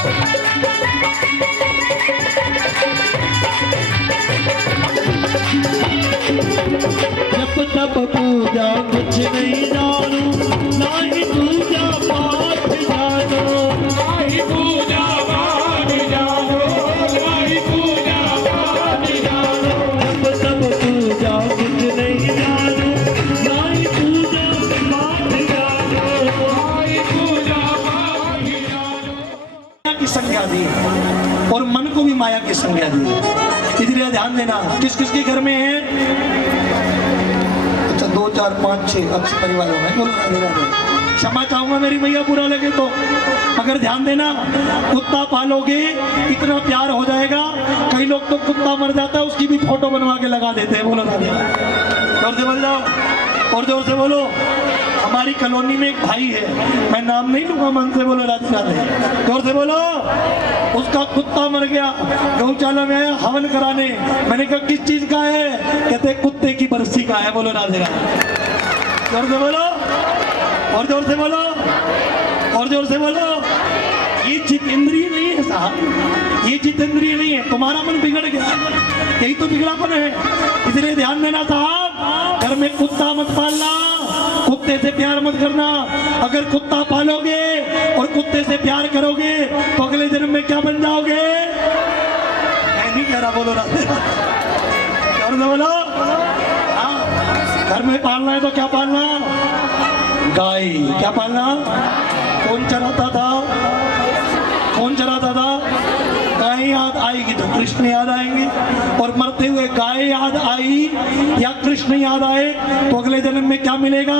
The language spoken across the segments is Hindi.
जप तप पूजा कुछ नहीं जानू, ना ही पूजा पाठ जानो, ना ही पूजा पाठ जानो, ना ही पूजा पाठ जानो। जप तप पूजा कुछ नहीं जानू, ना ही पूजा पाठ जानो, ना ही पूजा पाठ जानो। माया की संज्ञा दी और मन को भी माया की संज्ञा दी। इसलिए ध्यान देना, किस किस के घर में है? अच्छा 2 4 5 6 अच्छे परिवारों में। बोलो राधे राधे। क्षमा चाहूंगा मेरी मैया बुरा लगे तो, मगर ध्यान देना, कुत्ता पालोगे इतना प्यार हो जाएगा। कई लोग तो कुत्ता मर जाता है उसकी भी फोटो बनवा के लगा देते हैं। बोलो राधे राधे। जोर से बोल जाओ और जोर से बोलो। हमारी कॉलोनी में एक भाई है, मैं नाम नहीं लूंगा, मन से बोलो राधे राधे। जोर से बोलो। उसका कुत्ता मर गया, गौशाला में आया हवन कराने। मैंने कहा किस चीज का है? कहते कुत्ते की बरसी का है। बोलो राधे राधे। जोर से बोलो और जोर से बोलो और जोर से बोलो। ये जितेंद्रिय नहीं है साहब, ये जितेंद्रिय नहीं है। तुम्हारा मन बिगड़ गया, यही तो बिगड़ापन है। इसलिए ध्यान देना साहब, घर में कुत्ता मत पालना, कुत्ते से प्यार मत करना। अगर कुत्ता पालोगे और कुत्ते से प्यार करोगे तो अगले जन्म में क्या बन जाओगे? मैं नहीं कह रहा, बोलो राधे राधे। बोलो। हाँ, घर में पालना है तो क्या पालना? गाय। क्या पालना? कौन चराता था? कौन चराता था? गाय याद आएगी तो कृष्ण याद आएंगे, और मरते हुए गाय याद आई या कृष्ण याद आए तो अगले जन्म में क्या मिलेगा?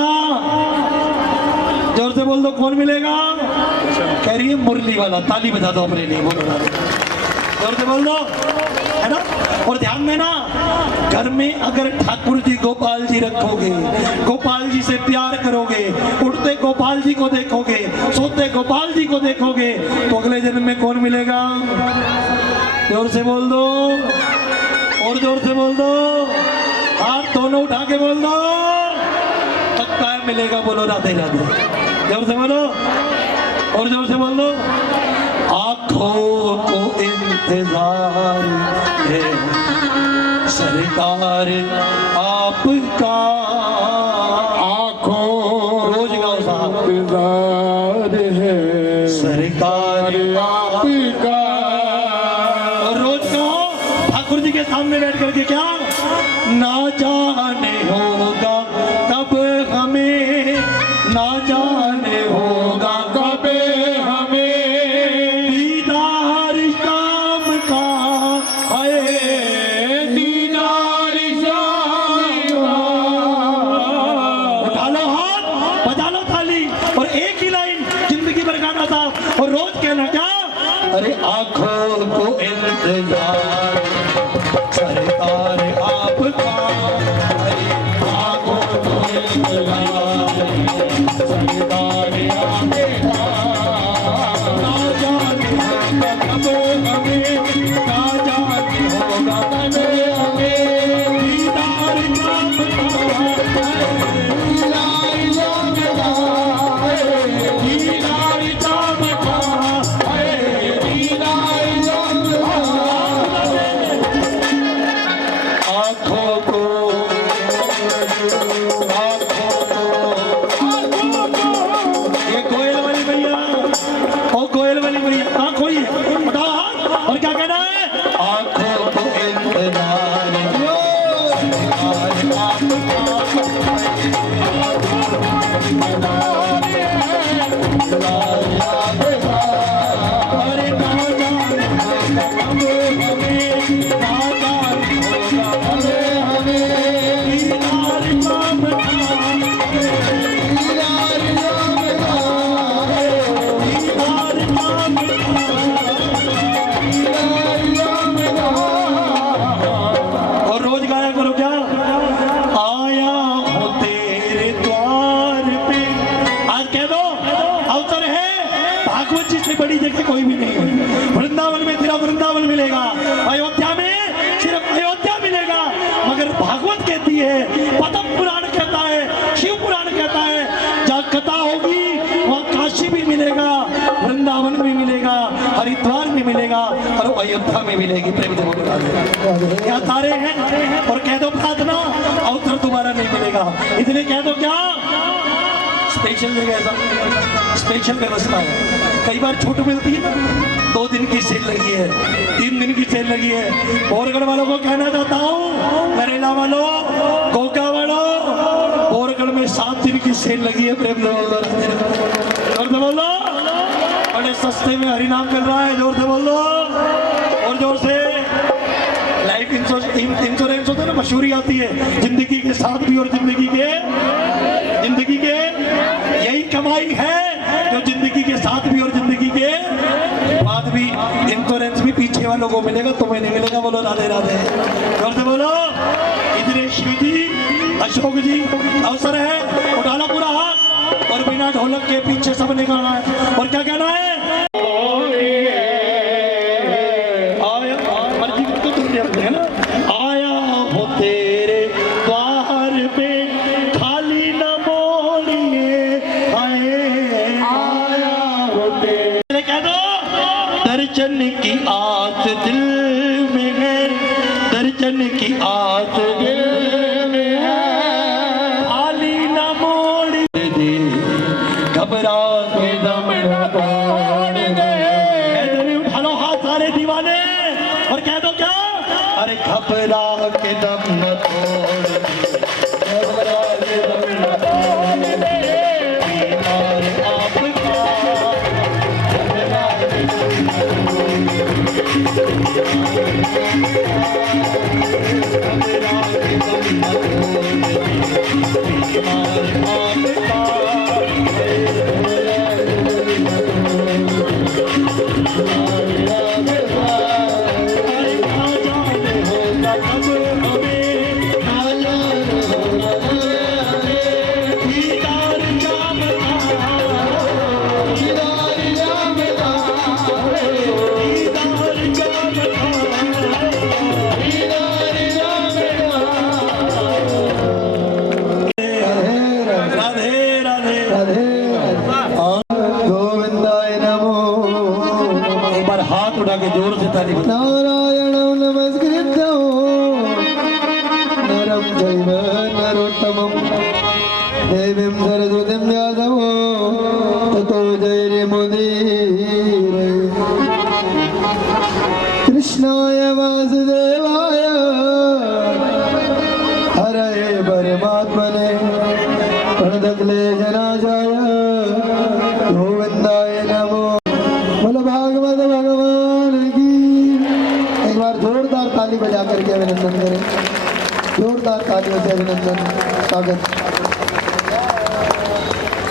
जोर से बोल दो, कौन मिलेगा? कह रही है मुरली वाला। ताली बजा दो अपने लिए। बोलो जोर से बोल दो, है ना। और ध्यान देना, घर में अगर ठाकुर जी गोपाल जी रखोगे, गोपाल जी से प्यार करोगे, उठते गोपाल जी को देखोगे, सोते गोपाल जी को देखोगे तो अगले जन्म में कौन मिलेगा? जोर से बोल दो और जोर से बोल दो। हाथ दोनों उठा के बोल दो, पक्का मिलेगा। बोलो राधे राधे। जोर से बोलो और जोर से बोल दो। आंखों को इंतजार है सरकार आपका। आँखों रोज गाओ साहब। इंतजार है सरकार आपका। और रोज गाओ ठाकुर जी के सामने बैठ करके। क्या ना जाने होगा कब हमें, ना जाने होगा कब हमें दीदार शाम का है, दीदार शाम का। उठा लो हाथ, बजा लो ताली और एक ही लाइन जिंदगी भर गाना था और रोज कहना। क्या? अरे आंखों को इंतजार सरकार आपका, अरे आंखों को इंतजार सरकार आपका। ना जाने होगा कब हमें, ना जाने होगा कब हमें दीदार शाम का, दीदार शाम का, दीदार शाम का, दीदार शाम का। आँखों को, ये कोयल वाली भैया, ओ कोयल वाली भैया, आँख खोलिए, उठाओ हाथ और क्या कहना है? आँखों को इंतजार अरे ना जाने होगा कब हमें, ना जाने होगा कब हमें दीदार शाम का, दीदार शाम का, दीदार शाम का, दीदार शाम का। और रोज गाया करो। क्या? आया हूँ तेरे द्वार पे। आज कह दो, अवसर है। भागवत जी से बड़ी जगह कोई भी नहीं है। वृंदावन में तेरा वृंदावन मिलेगा, अयोध्या में सिर्फ अयोध्या मिलेगा, मगर भागवत कहती है, पद्म पुराण कहता है, शिव पुराण कहता है, जहाँ कथा होगी वहाँ काशी भी मिलेगा, वृंदावन भी मिलेगा, हरिद्वार में मिलेगा और अयोध्या में मिलेगी। प्रेम से बोलो राधे। क्या तारे हैं और कह दो प्रार्थना अवसर दोबारा नहीं मिलेगा, इसलिए कह दो क्या स्पेशल जगह ऐसा स्पेशल व्यवस्था है। कई बार छूट मिलती है ना, 2 दिन की सेल लगी है, 3 दिन की सेल लगी है। बोरगढ़ वालों को कहना चाहता हूँ, नरेला वालों, गोका वालों, बोरगढ़ में 7 दिन की सेल लगी है। प्रेम से बोलो, जोर से बोलो, बड़े सस्ते में हरिनाम मिल रहा है। जोर से बोलो और जोर से। लाइफ इंश्योरेंस होता है ना, मशहूरी आती है जिंदगी के साथ भी और जिंदगी के यही कमाई है जो जिंदगी के साथ भी और जिंदगी के बाद भी। इंश्योरेंस भी पीछे वालों को मिलेगा, तुम्हें नहीं मिलेगा। बोलो राधे राधे, जोर से बोलो। इतने शिव जी, अशोक जी, अवसर है, उठाना पूरा हाथ और बिना ढोलक के पीछे सबने गाना है। और क्या कहना है? आया मर्जी को तो तुम जानते हैं ना। आया हो तेरे द्वार पे खाली न मोड़िए, आया हो तेरे। कह दो दर्शन की आस दिल में है, दर्शन की आस दिल में है, खाली न मोड़ दे, घबरा के दम न तोड़ दे। उठा लो हाथ सारे दीवाने और कह दो क्या? अरे घबरा के दम न तोड़ दे, घबरा के दम न तोड़ दे, बीमार आपका घबरा के दम न तोड़ दे, घबरा के दम न तोड़ दे, बीमार आपका। जोर से ताली बजाओ। नारायणं नमस्कृत्य नरं चैव नरोत्तमं देवीं सरस्वतीं व्यासं ततो जयमुदीरये। कृष्णाय वासुदेवाय हरये परमात्मने प्रणतक्लेशनाशाय गोविन्दाय नमो। बोलो भागवत भगवान की। एक बार जोरदार ताली बजा करके अभिनंदन करें, जोरदार तालियों से अभिनंदन स्वागत।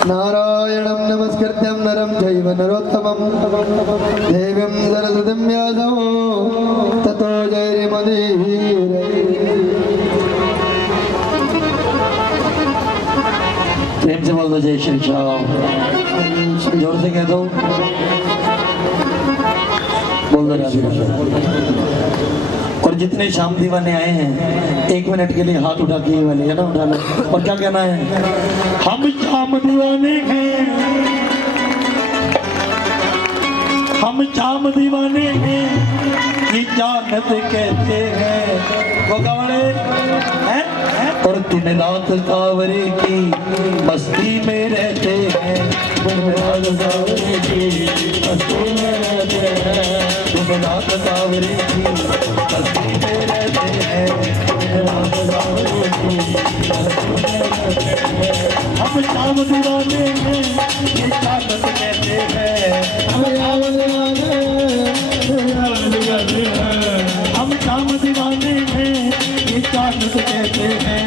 नारायणं नमस्कृत्यं नरं चैव नरोत्तमं देवीं सरस्वतीं व्यासं ततो जयमुदीरये। प्रेम से बोल दो जय श्री श्याम, जोर से कह दो, बोल दो राधे राधे। और जितने शाम दीवाने आए हैं 1 मिनट के लिए हाथ उठा के वाले है ना, उठा लो। और क्या कहना है? हम शाम दीवाने हैं, हम शाम दीवाने हैं, ये जानत कहते हैं। गोगा वाले हैं और दिन रात कांवरे की मस्ती में रहते हैं, दिन रात कांवरे की मस्ती में रहते हैं, दिन रात कांवरे की मस्ती में रहते हैं, दिन रात कांवरे की मस्ती में रहते हैं। हम शाम दीवाने हैं, ये जानत कहते हैं, हम शाम दीवाने हैं, हम शाम दीवाने हैं, ये जानत कहते हैं,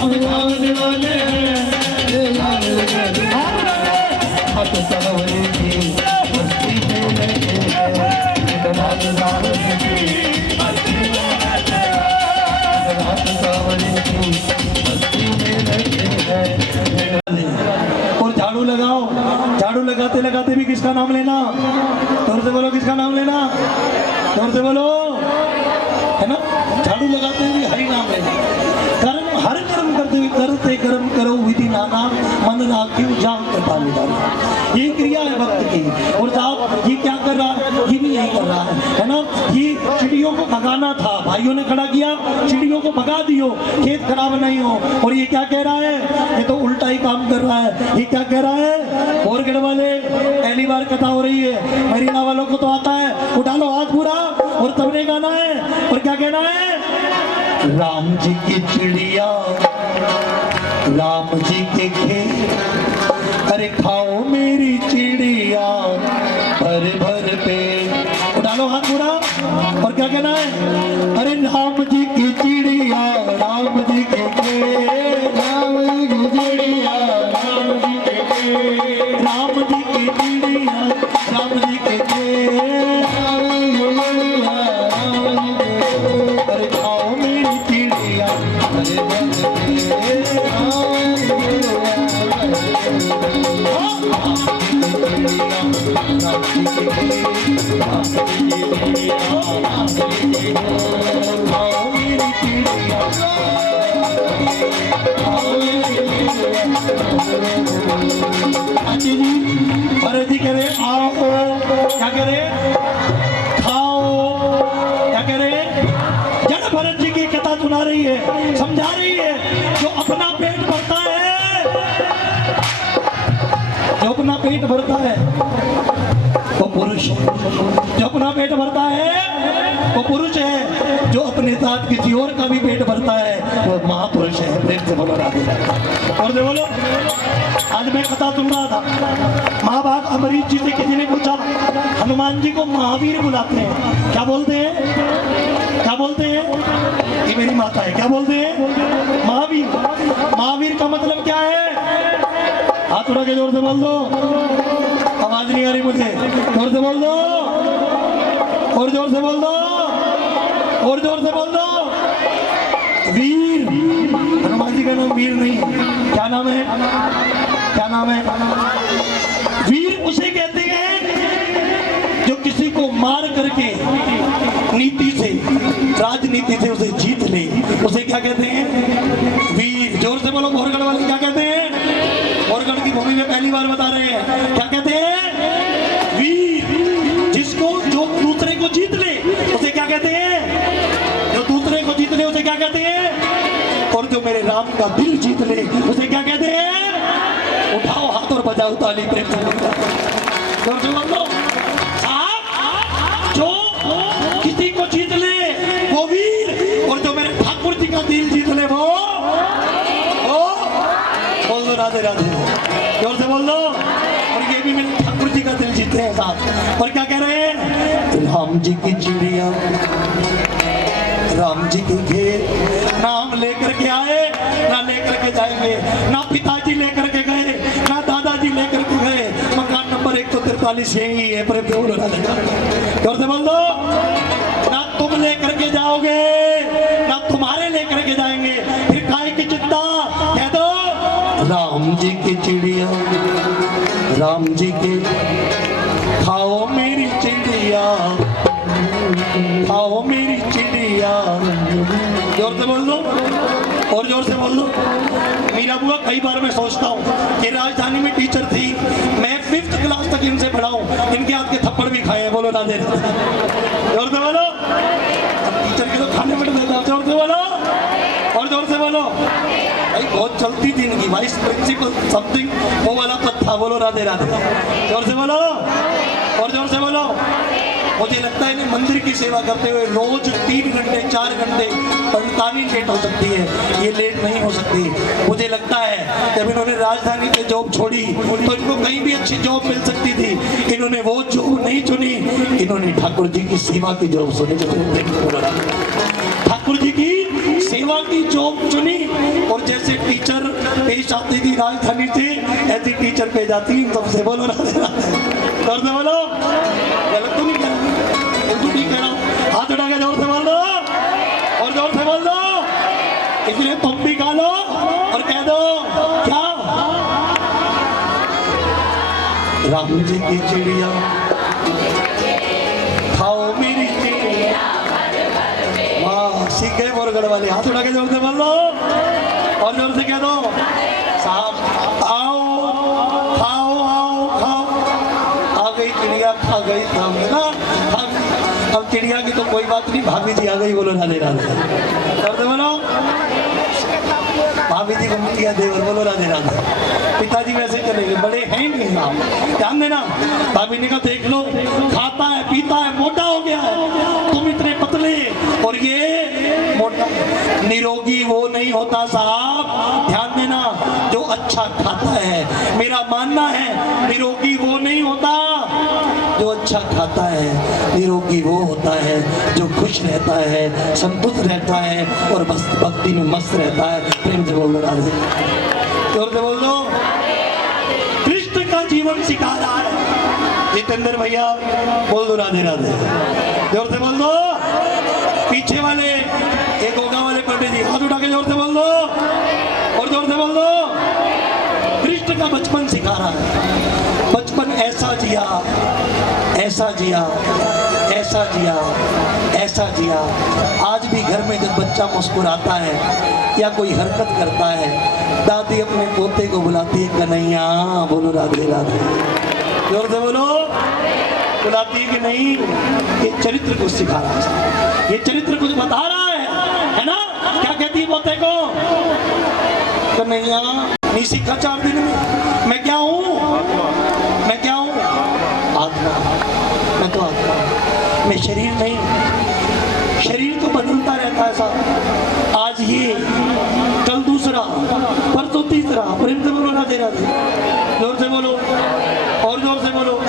हम शाम दीवाने हैं, ये जानत कहते हैं। हाथ कांवरे की मस्ती में रहते हैं, दिन रात कांवरे की मस्ती में रहते हैं, दिन रात कांवरे की मस्ती में रहते हैं। और झाड़ू लगाओ, झाड़ू लगाते लगाते भी किसका नाम लेना? जोर से बोलो, किसका नाम लेना? जोर से बोलो, है ना? झाड़ू लगाते हुए हरि नाम लेना। कर्म हर कर्म करते हुए करते कर्म करो विधि नाना मन राखे जाम कर ताली डाले। ये क्रिया है भक्त की। और साहब ये क्या कर रहा है, ये भी यही कर रहा है ना। ये चिड़ियों को भगाना था, भाइयों ने खड़ा किया, चिड़ियों को भगा दियो, खेत खराब नहीं हो। और ये क्या कह रहा है, ये तो उल्टा ही काम कर रहा है। ये क्या कह रहा है, बोरगढ़ वाले पहली बार कथा हो रही है, मरीना वालों को तो आता है, उठा लो हाथ पूरा और सबने गाना है। और क्या कहना है, राम जी की चिड़िया राम जी के खेत, अरे खाओ मेरी चिड़िया भर भर पेट। उठा लो हाथ पूरा। और क्या कहना है, अरे राम जी की चिड़िया राम जी के खेत, राम जी की चिड़िया राम जी के खेत, राम जी की चिड़िया राम जी के खेत, अरे खाओ मेरी चिड़िया अरे बन अरे जी कह रहे आओ, क्या कह रहे खाओ, क्या कह रहे जड़ भरत जी की कथा सुना रही है, समझा रही है। जो अपना पेट भरता है, जो अपना पेट भरता है वो पुरुष है। जो अपना पेट भरता है वो पुरुष है। जो अपने साथ किसी और का भी पेट भरता है वो महापुरुष है। प्रेम से बोलो राधे। और से बोलो, आज मैं कथा सुन रहा था, महाभारत अमरीश जी से किसी ने पूछा, हनुमान जी को महावीर बुलाते हैं, क्या बोलते हैं, क्या बोलते हैं, ये मेरी माता है, क्या बोलते हैं, महावीर। महावीर का मतलब क्या है, हाथ उठा के जोर से बोल दो, आवाज नहीं आ रही मुझे, जोर से बोल दो, और जोर से बोल दो, और जोर से बोल दो, वीर। हनुमान जी का नाम वीर नहीं, क्या नाम है, क्या नाम है, वीर उसे कहते हैं जो किसी को मार करके नीति से, राजनीति से उसे जीत ले, उसे क्या कहते हैं, वीर। जोर से बोलो, बोरगढ़ वाले क्या कहते हैं, बोरगढ़ की भूमि में पहली बार बता रहे हैं, क्या कहते हैं, वीर। जिसको जो दूसरे को जीत ले उसे क्या कहते हैं, जो दूसरे को जीत ले उसे क्या कहते हैं, और जो मेरे राम का दिल जीत ले उसे क्या कहते हैं। उठाओ हाथ और बजाओ ताली, प्रेम से जोर से बोलो। जो किसी को जीत ले वो वीर, और जो मेरे ठाकुर जी का दिल जीत ले वो बोल दो राधे राधे, जोर से बोल दो। और ये भी मेरे ठाकुर जी का दिल जीते हैं साथ। और क्या कह रहे हैं, राम जी की चिड़िया राम जी के घेर, नाम लेकर के आए ना लेकर के जाएंगे, ना पिताजी लेकर के गए ना दादाजी लेकर के गए, मकान नंबर 143 यही है। पर जोर से बोल दो, ना तुम लेकर के जाओगे ना तुम्हारे लेकर के जाएंगे, फिर काय की चिंता, कह दो राम जी की चिड़िया राम जी के, खाओ मेरी चिड़िया खाओ मेरी चिड़िया। जोर से बोल दो, और जोर से बोल दो। मीरा बुआ, कई बार मैं सोचता हूँ कि राजधानी में टीचर थी, मैं 5th क्लास तक इनसे पढ़ा हूँ, इनके हाथ के थप्पड़ भी खाए हैं। बोलो राधे, जोर से बोलो। टीचर के तो खाने पड़ते थे, जोर से बोलो, और जोर से बोलो। भाई बहुत चलती थी इनकी, वाइस प्रिंसिपल समथिंग वो वाला पद था। बोलो राधे राधे, जोर से बोलो, और जोर से बोलो। मुझे लगता है इन्हें मंदिर की सेवा करते हुए रोज 3 घंटे 4 घंटे पंतानी लेट हो सकती है, ये लेट नहीं हो सकती। मुझे लगता है जब इन्होंने राजधानी पे जॉब छोड़ी तो इनको कहीं भी अच्छी जॉब मिल सकती थी, इन्होंने वो जॉब नहीं चुनी, इन्होंने ठाकुर जी की सेवा की जॉब सुनी। ठाकुर जी की सेवा की जॉब चुनी, और जैसे टीचर पेश आती थी राजधानी से, ऐसी टीचर पे जाती सबसे। बोलो राधे राधे, बोलो, गलत तो नहीं कह रहा, बिल्कुल ठीक कह रहा हूँ। हाथ उठा के जोर से बोल दो, और जोर से बोल दो, इसलिए तुम भी गा लो और कह दो क्या, राम जी की चिड़िया खाओ मेरी चिड़िया। वाह, सीख गए बोरगढ़ वाले। हाथ उठा के जोर से बोल दो, और जोर से कह दो, साहब आओ अब चिड़िया की तो कोई बात नहीं, भाभी जी आ गई, बोलो राधे राधे। कर दो बोलो, भाभी जी को मिल देवर, बोलो राधे राधे। पिताजी वैसे चले गए, बड़े हैं नहीं आप, ध्यान देना। भाभी ने कहा देख लो, खाता है पीता है, मोटा हो गया है, तुम इतने पतले और ये मोटा। निरोगी वो नहीं होता साहब, ध्यान देना, जो अच्छा खाता है। मेरा मानना है निरोगी वो नहीं होता जो अच्छा खाता है, निरोगी वो होता है जो खुश रहता है, संतुष्ट रहता है और बस भक्ति में मस्त रहता है। प्रेम से बोल दो राधे, जोर से बोल दो। कृष्ण का जीवन सिखा रहा है जितेंद्र भैया, बोल दो राधे राधे, जोर से बोल दो। पीछे वाले एक होगा वाले पंडित जी, हाथ उठा के जोर से बोल दो और जोर से बोल दो। कृष्ण का बचपन सिखा रहा है, बचपन ऐसा जिया, ऐसा जिया, ऐसा जिया, ऐसा जिया। आज भी घर में जब बच्चा मुस्कुराता है या कोई हरकत करता है, दादी अपने पोते को बुलाती है, कन्हैया, बोलो राधे राधे, जोर से बोलो, बुलाती है कि नहीं। ये चरित्र कुछ सिखा रहा है, ये चरित्र कुछ बता रहा है ना। क्या कहती है पोते को, कन्हैया। नहीं सीखा 4 दिन में, मैं क्या हूँ, मैं क्या हूँ, आत्मा, मैं तो आत्मा, मैं शरीर नहीं। शरीर तो बदलता रहता है साहब, आज ये कल दूसरा, परसों तीसरा। प्रेम से बोलो राधे राधे, जोर से बोलो और जोर से बोलो।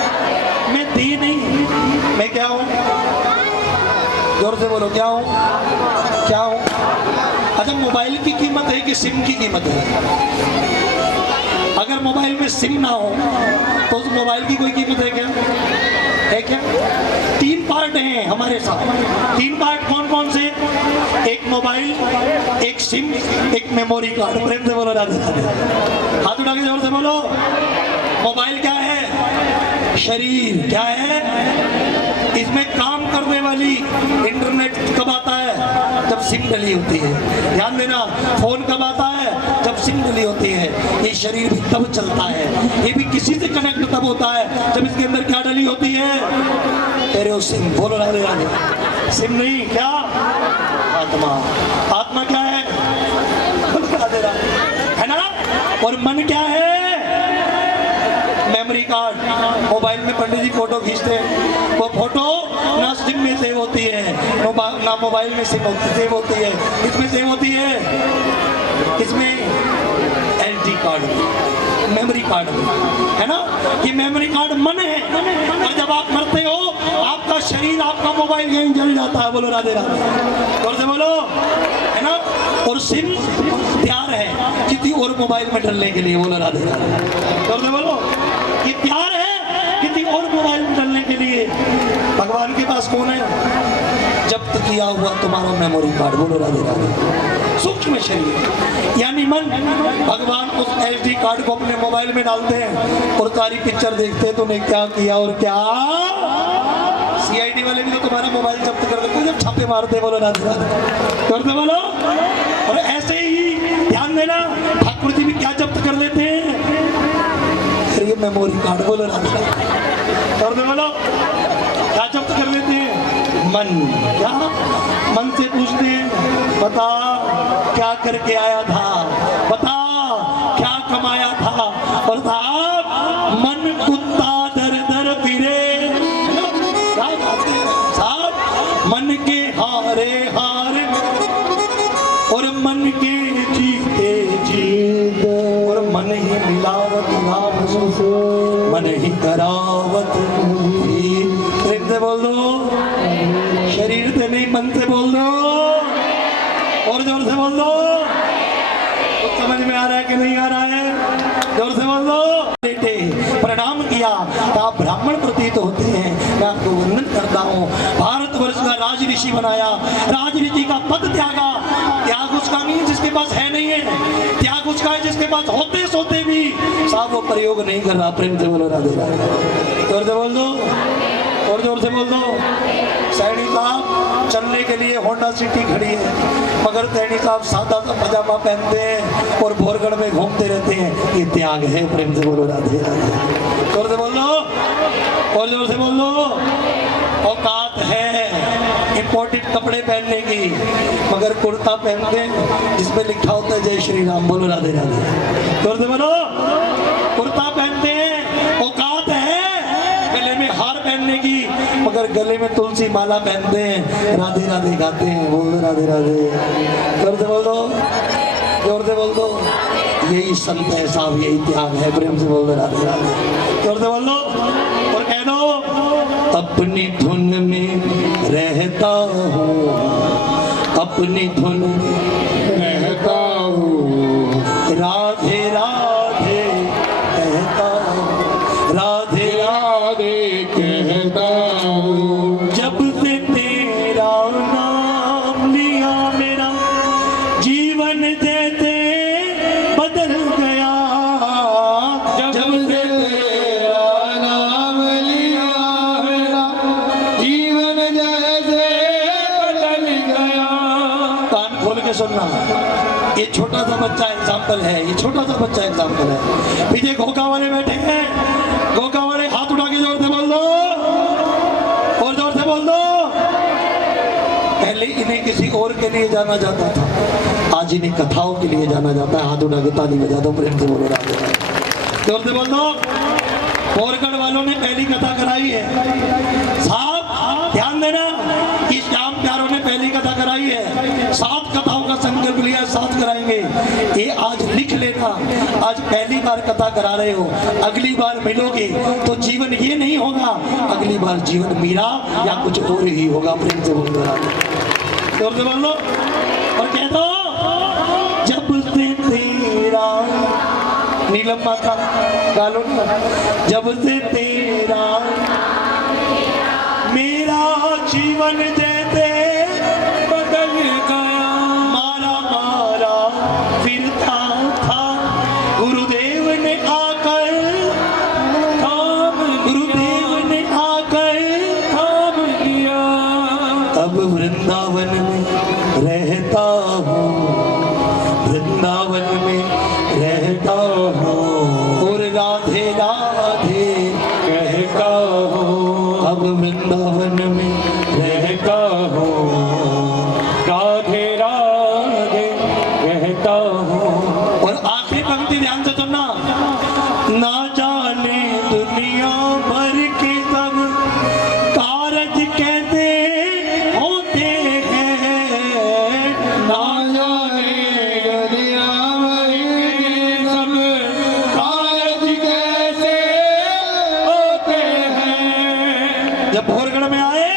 मैं देह नहीं, मैं क्या हूँ, जोर से बोलो, क्या हूँ, क्या हूँ। अच्छा, मोबाइल की कीमत है कि सिम की कीमत है? अगर मोबाइल में सिम ना हो तो उस मोबाइल की कोई कीमत है क्या, है क्या? 3 पार्ट हैं हमारे साथ। 3 पार्ट कौन कौन से? एक मोबाइल, एक सिम, एक मेमोरी कार्ड। प्रेम से बोलो राधे राधे, हाथ उठा के जोर से बोलो। मोबाइल क्या है? शरीर। क्या है? इसमें काम करने वाली इंटरनेट कब आता है? जब सिम डली होती है। ध्यान देना, फोन कब आता है? जब सिम डली होती है। ये शरीर भी तब चलता है, ये भी किसी से कनेक्ट तब होता है जब इसके अंदर क्या डली होती है? तेरे सिम। बोलो राधे राधे। सिम नहीं, क्या? आत्मा। आत्मा क्या है? राधे राधे, है ना। और मन क्या है? Memory card. मोबाइल में पंडित जी फोटो खींचते हैं, वो फोटो ना सिम में सेव होती है, ना मोबाइल में सेव होती है। इसमें सेव होती है, इसमें एसडी कार्ड में, मेमोरी कार्ड में, है ना। ये मेमोरी कार्ड मन है, और जब आप मरते हो आपका शरीर, आपका मोबाइल यहीं जल जाता है। बोलो राधे राधे, और से बोलो, है ना। और सिम प्यार है किसी और मोबाइल में डलने के लिए। बोलो राधे राधे, और से बोलो, ये प्यार है किसी और मोबाइल में डलने के लिए। भगवान के पास कौन है? जब्त किया हुआ तुम्हारा मेमोरी कार्ड। बोलो राधे राधे। सूक्ष्म शरीर यानी मन। भगवान उस एसडी कार्ड को अपने मोबाइल में डालते हैं और सारी पिक्चर देखते हैं तूने क्या किया और क्या। सीआईडी वाले भी तो तुम्हारा मोबाइल जब्त कर देते हैं जब छापे मारते। बोलो राधे राधे, करते बोलो। और ऐसे ही ध्यान देना, ठाकुर जी भी क्या जब्त कर लेते हैं? ये मेमोरी कार्ड। बोलो राधे राधे, करते बोलो। क्या जब्त कर लेते हैं? मन। क्या? मन से पूछते हैं, बता क्या करके आया था, बता क्या कमाया था। और साहब मन कुत्ता दर दर फिरे। साहब मन के हारे हार और मन के जीते जीत, और मन ही मिलावट मन ही करावत। प्रेम से बोल दो, शरीर से नहीं मन से बोल दो, और जोर से बोल दो। तो समझ में आ रहा है कि नहीं आ रहा है? जोर से बोल दो। बेटे प्रणाम किया, आप ब्राह्मण प्रतीत होते हैं, मैं आपको वंदन करता हूँ। भारतवर्ष का राज ऋषि बनाया, राजनीति का पद त्यागा। त्याग उसका नहीं जिसके पास है नहीं है, त्याग उसका है जिसके पास होते सोते भी साहब वो प्रयोग नहीं कर रहा। प्रेम से बोलो राधे राधे, जोर से बोल दो, और जोर से बोल दो। सैनी साहब चलने के लिए होंडा सिटी खड़ी है, मगर सैनी साहब सादा सा पजामा पहनते हैं और भोरगढ़ में घूमते रहते हैं। ये त्याग है। प्रेम से बोलो राधे राधे, जोर से बोल दो, और जोर से बोल दो। औकात है इम्पोर्टेड कपड़े पहनने की, मगर कुर्ता पहनते जिसमें लिखा होता है जय श्री राम। बोलो राधे राधे। जोर से बोलो। कुर्ता पहनते हैं, औकात है गले में हार पहनने की, मगर गले में तुलसी माला पहनते हैं, राधे राधे गाते हैं। बोल दो राधे राधे। जोर से बोल दो, जोर से बोल दो। यही संत है साहब, यही त्याग है। प्रेम से बोल दो राधे राधे। जोर से बोल दो और कह दो, अपनी धुन में रहता हूँ, अपनी धुन में रहता हूँ, राधे राधे कहता हूँ, राधे राधे कहता हूँ। जब से तेरा नाम लिया मेरा जीवन जैसे बदल गया, जब से तेरा नाम लिया मेरा जीवन जैसे बदल गया। कान खोल के सुनना, ये छोटा सा बच्चा एग्जाम्पल है, ये छोटा सा बच्चा एग्जाम्पल है। पीछे घोका वाले बैठे हैं, घोका वाले हाथ उठा के जोर से बोल दो और जोर से बोल दो। पहले इन्हें किसी और के लिए जाना जाता था, आज इन्हें कथाओं के लिए जाना जाता है। हाथ उठा के ताली बजा दो, प्रेम से बोलो राधे राधे। जोर से बोल दो। बोरगढ़ वालों ने पहली कथा कराई है साहब, ध्यान देना, इस श्याम प्यारों ने पहली कथा कराई है। 7 कथाओं का संकल्प लिया, 7 कराएंगे। ये आज लिख लेना, आज पहली बार कथा करा रहे हो, अगली बार मिलोगे तो जीवन ये नहीं होगा, अगली बार जीवन मीरा या कुछ और ही होगा। प्रेम से बोल दो जोर से बोल दो और कह दो, जब से तेरा नीलम माता गालो, जब से तेरा मेरा जीवन जैसे बदल गया, मारा मारा फिरता था, गुरुदेव ने आकर थाम गुरुदेव ने आकर थाम लिया। अब वृंदावन में रहता हूँ, वृंदावन में रहता हूँ और राधे राधे कहता हूँ, अब वृंदावन में रहता हूँ, राधे राधे कहता हूँ। और आखिरी पंक्ति ध्यान से सुनना, ना जाने दुनिया भर के सब कारज कैसे होते हैं, ना जाने दुनिया भर के सब कारज कैसे होते हैं। जब भोरगढ़ में आए,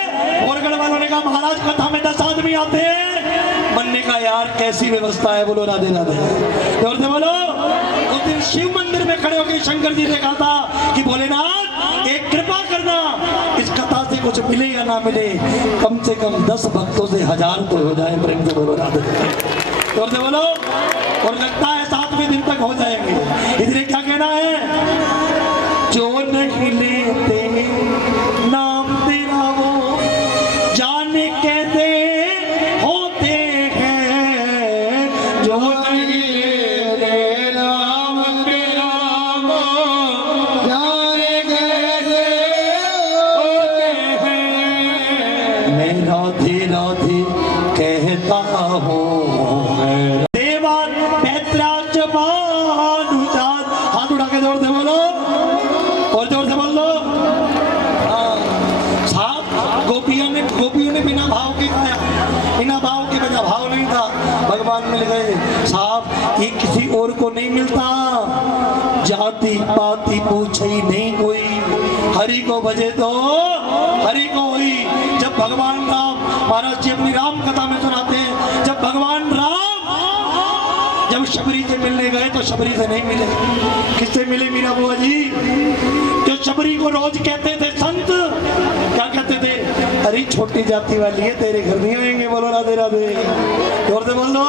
भोरगढ़ वालों ने कहा महाराज कथा में 10 आदमी आते हैं। बनने का यार कैसी व्यवस्था है। बोलो राधे राधे। जोर से बोलो। उस दिन शिव मंदिर में खड़े होकर शंकर जी ने कहा था कि भोलेनाथ एक कृपा करना, इस कथा से कुछ मिले या ना मिले, कम से कम 10 भक्तों से 1000 तो हो जाए। प्रेम से बोलो राधे राधे। जोर से बोलो। और लगता है 7वें दिन तक हो जाएंगे। इसलिए क्या कहना है, जो नहीं लेते नाम तेरा वो जाने कैसे होते हैं, जो नहीं लेते नाम तेरा वो जाने कैसे होते हैं। मैं राधे राधे कहता हूँ। देवान पैत्राच भानुजात, हाथ उठा के जोर से बोलो और जोर से बोल दो। साहब गोपियों ने बिना भाव के गाया, बिना भाव के बजा, भाव नहीं था, भगवान मिल गए। साहब ये किसी और को नहीं मिलता, जाति पाति पूछे ही नहीं कोई, हरि को भजे तो हरि को हुई। जब भगवान राम, महाराज जी अपनी राम कथा में सुनाते हैं, जब भगवान राम जब शबरी से मिलने गए तो शबरी से नहीं मिले, किससे मिले मीरा बुआ जी? जो शबरी को रोज कहते थे संत, क्या कहते थे, अरे छोटी जाति वाली है, तेरे घर नहीं आएंगे। बोलो राधे राधे। जोर से बोल दो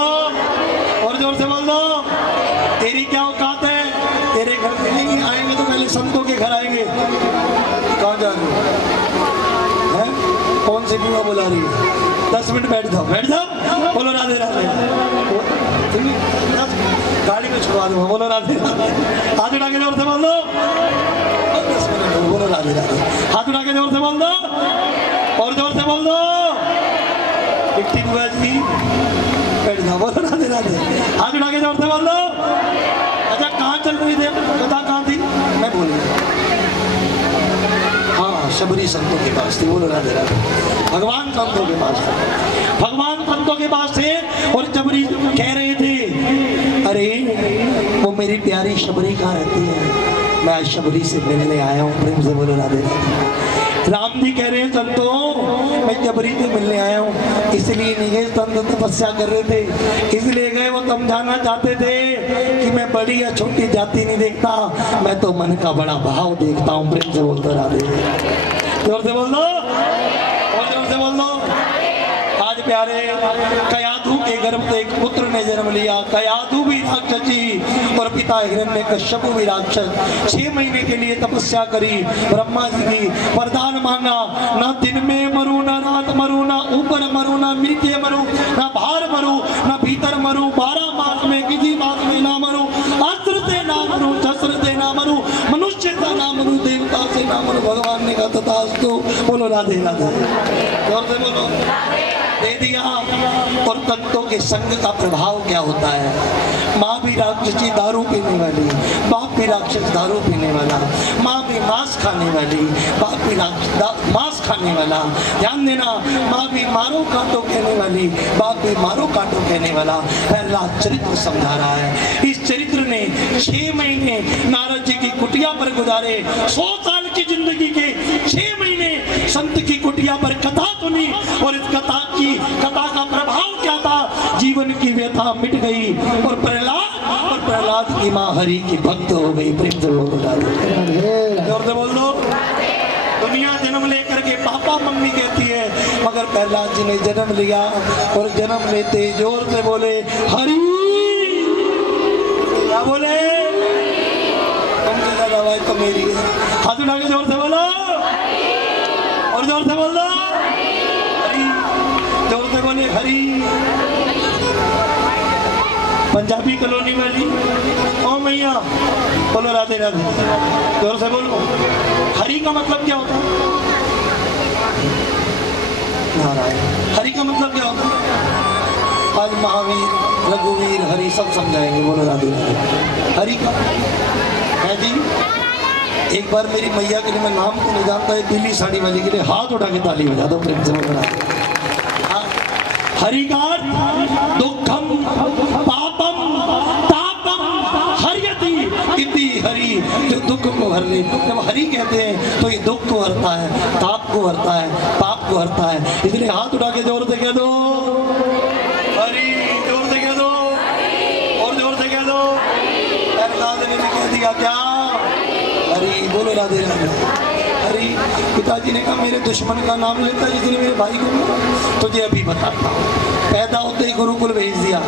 और जोर से बोल दो। तेरी क्या औकात है, तेरे घर नहीं आएंगे तो पहले संतों के घर आएंगे। कहाँ जा रहे हैं? कौन सी बुआ बुला रही है? 10 मिनट बैठ जाओ, बैठ जाओ। बोलो राधे राधे। गाड़ी में छुड़वा दो। बोलो राधे राधे। हाथ उठा के जोर से बोल दो। 10 मिनट बोलो राधे राधे। हाथ उठा के जोर से बोल दो और जोर से बोल दो। मिट्टी बुआ जी बैठ जाओ, बोलो राधे राधे। हाथ उठा के जोर से बोल लो। अच्छा कहाँ चल रही थे, बता कहाँ थी? मैं बोल हाँ, शबरी संतों के पास थी, बोलो राधे राधे। भगवान संतों के पास थे, भगवान संतों के पास थे और शबरी कह रहे थे, अरे वो मेरी प्यारी शबरी कहाँ रहती है, मैं आज शबरी से मिलने आया हूँ, प्रेम से बोलो राधे राधे। राम जी कह रहे हैं संतों मैं शबरी से मिलने आया हूँ, इसलिए नहीं गए, संत तपस्या कर रहे थे इसलिए गए, वो समझाना चाहते थे कि मैं बड़ी या छोटी जाति नहीं देखता, मैं तो मन का बड़ा भाव देखता हूँ, प्रेम से बोलते राधे। जोर से बोल दो और जोर से बोल दो। आज प्यारे कयाधु के गर्भ से एक पुत्र ने जन्म लिया, कयाधु भी राक्षस जी और पिता हिरण्यकश्यप भी राक्षस। 6 महीने के लिए तपस्या करी, ब्रह्मा जी की वरदान मांगा, ना दिन में मरू, ना रात मरू, ना ऊपर मरू, ना नीचे मरू, ना बाहर मरू, ना भीतर मरू, 12 मास में किसी मास में ना मरू, अस्त्र से ना मरू, शस्त्र से ना मरू, मनुष्य से ना मरू, देवता से ना मरू। भगवान ने कहा तथास्तु, बोलो राधे राधे। जोर से बोलो दे दिया। और संतों के संग का प्रभाव क्या होता है, माँ भी राक्षसी दारू पीने वाली, बाप भी राक्षस दारू पीने वाला, माँ भी मांस खाने वाली, बाप भी मांस खाने वाला। ध्यान देना, माँ भी मारो काटो कहने वाली, बाप भी मारो काटो कहने वाला। पहला चरित्र समझा रहा है। इस चरित्र ने 6 महीने नारद जी की कुटिया पर गुजारे, 100 साल की जिंदगी के 6 महीने संत की कुटिया पर कथा सुनी और इस कथा का प्रभाव क्या था, जीवन की व्यथा मिट गई और प्रहलाद की माँ हरि की भक्त हो गई। प्रेम से बोल जोर से बोल दो। दुनिया जन्म लेकर के पापा मम्मी कहती है, मगर प्रहलाद जी ने जन्म लिया और जन्म लेते जोर से बोले हरि। क्या बोले? तुमसे ज्यादा आवाज तो मेरी है। हाथ उठा के जोर से बोलो और जोर से बोल दो हरि। जोर से बोले हरि। पंजाबी कॉलोनी वाली ओ मैया बोलो राधे राधे। जोर से बोलो। हरि का मतलब क्या होता है? नारायण। हरि का मतलब क्या होता है? आज महावीर रघुवीर हरि सब समझाएंगे। बोलो राधे राधे। हरि का है जी। एक बार मेरी मैया के लिए, मैं नाम को नहीं जानता, है पीली साड़ी वाली के लिए हाथ उठा के ताली बजा दो प्रेम से। हरि का दुखम पापम तापम हरियति इति हरि, जो दुख को हर ले। जब हरि कहते हैं तो ये दुख को हरता है, ताप को हरता है, पाप को हरता है। इसलिए हाथ उठा के जोर से कह दो हरि। जोर से कह दो और जोर से कह दो। प्रहलाद ने कह दिया क्या? हरि। बोलो राधे राधे। हरि। पिताजी ने कहा मेरे दुश्मन का नाम लेता है जिसने मेरे भाई को, तुझे अभी बताता हूँ। पैदा होते ही गुरुकुल भेज दिया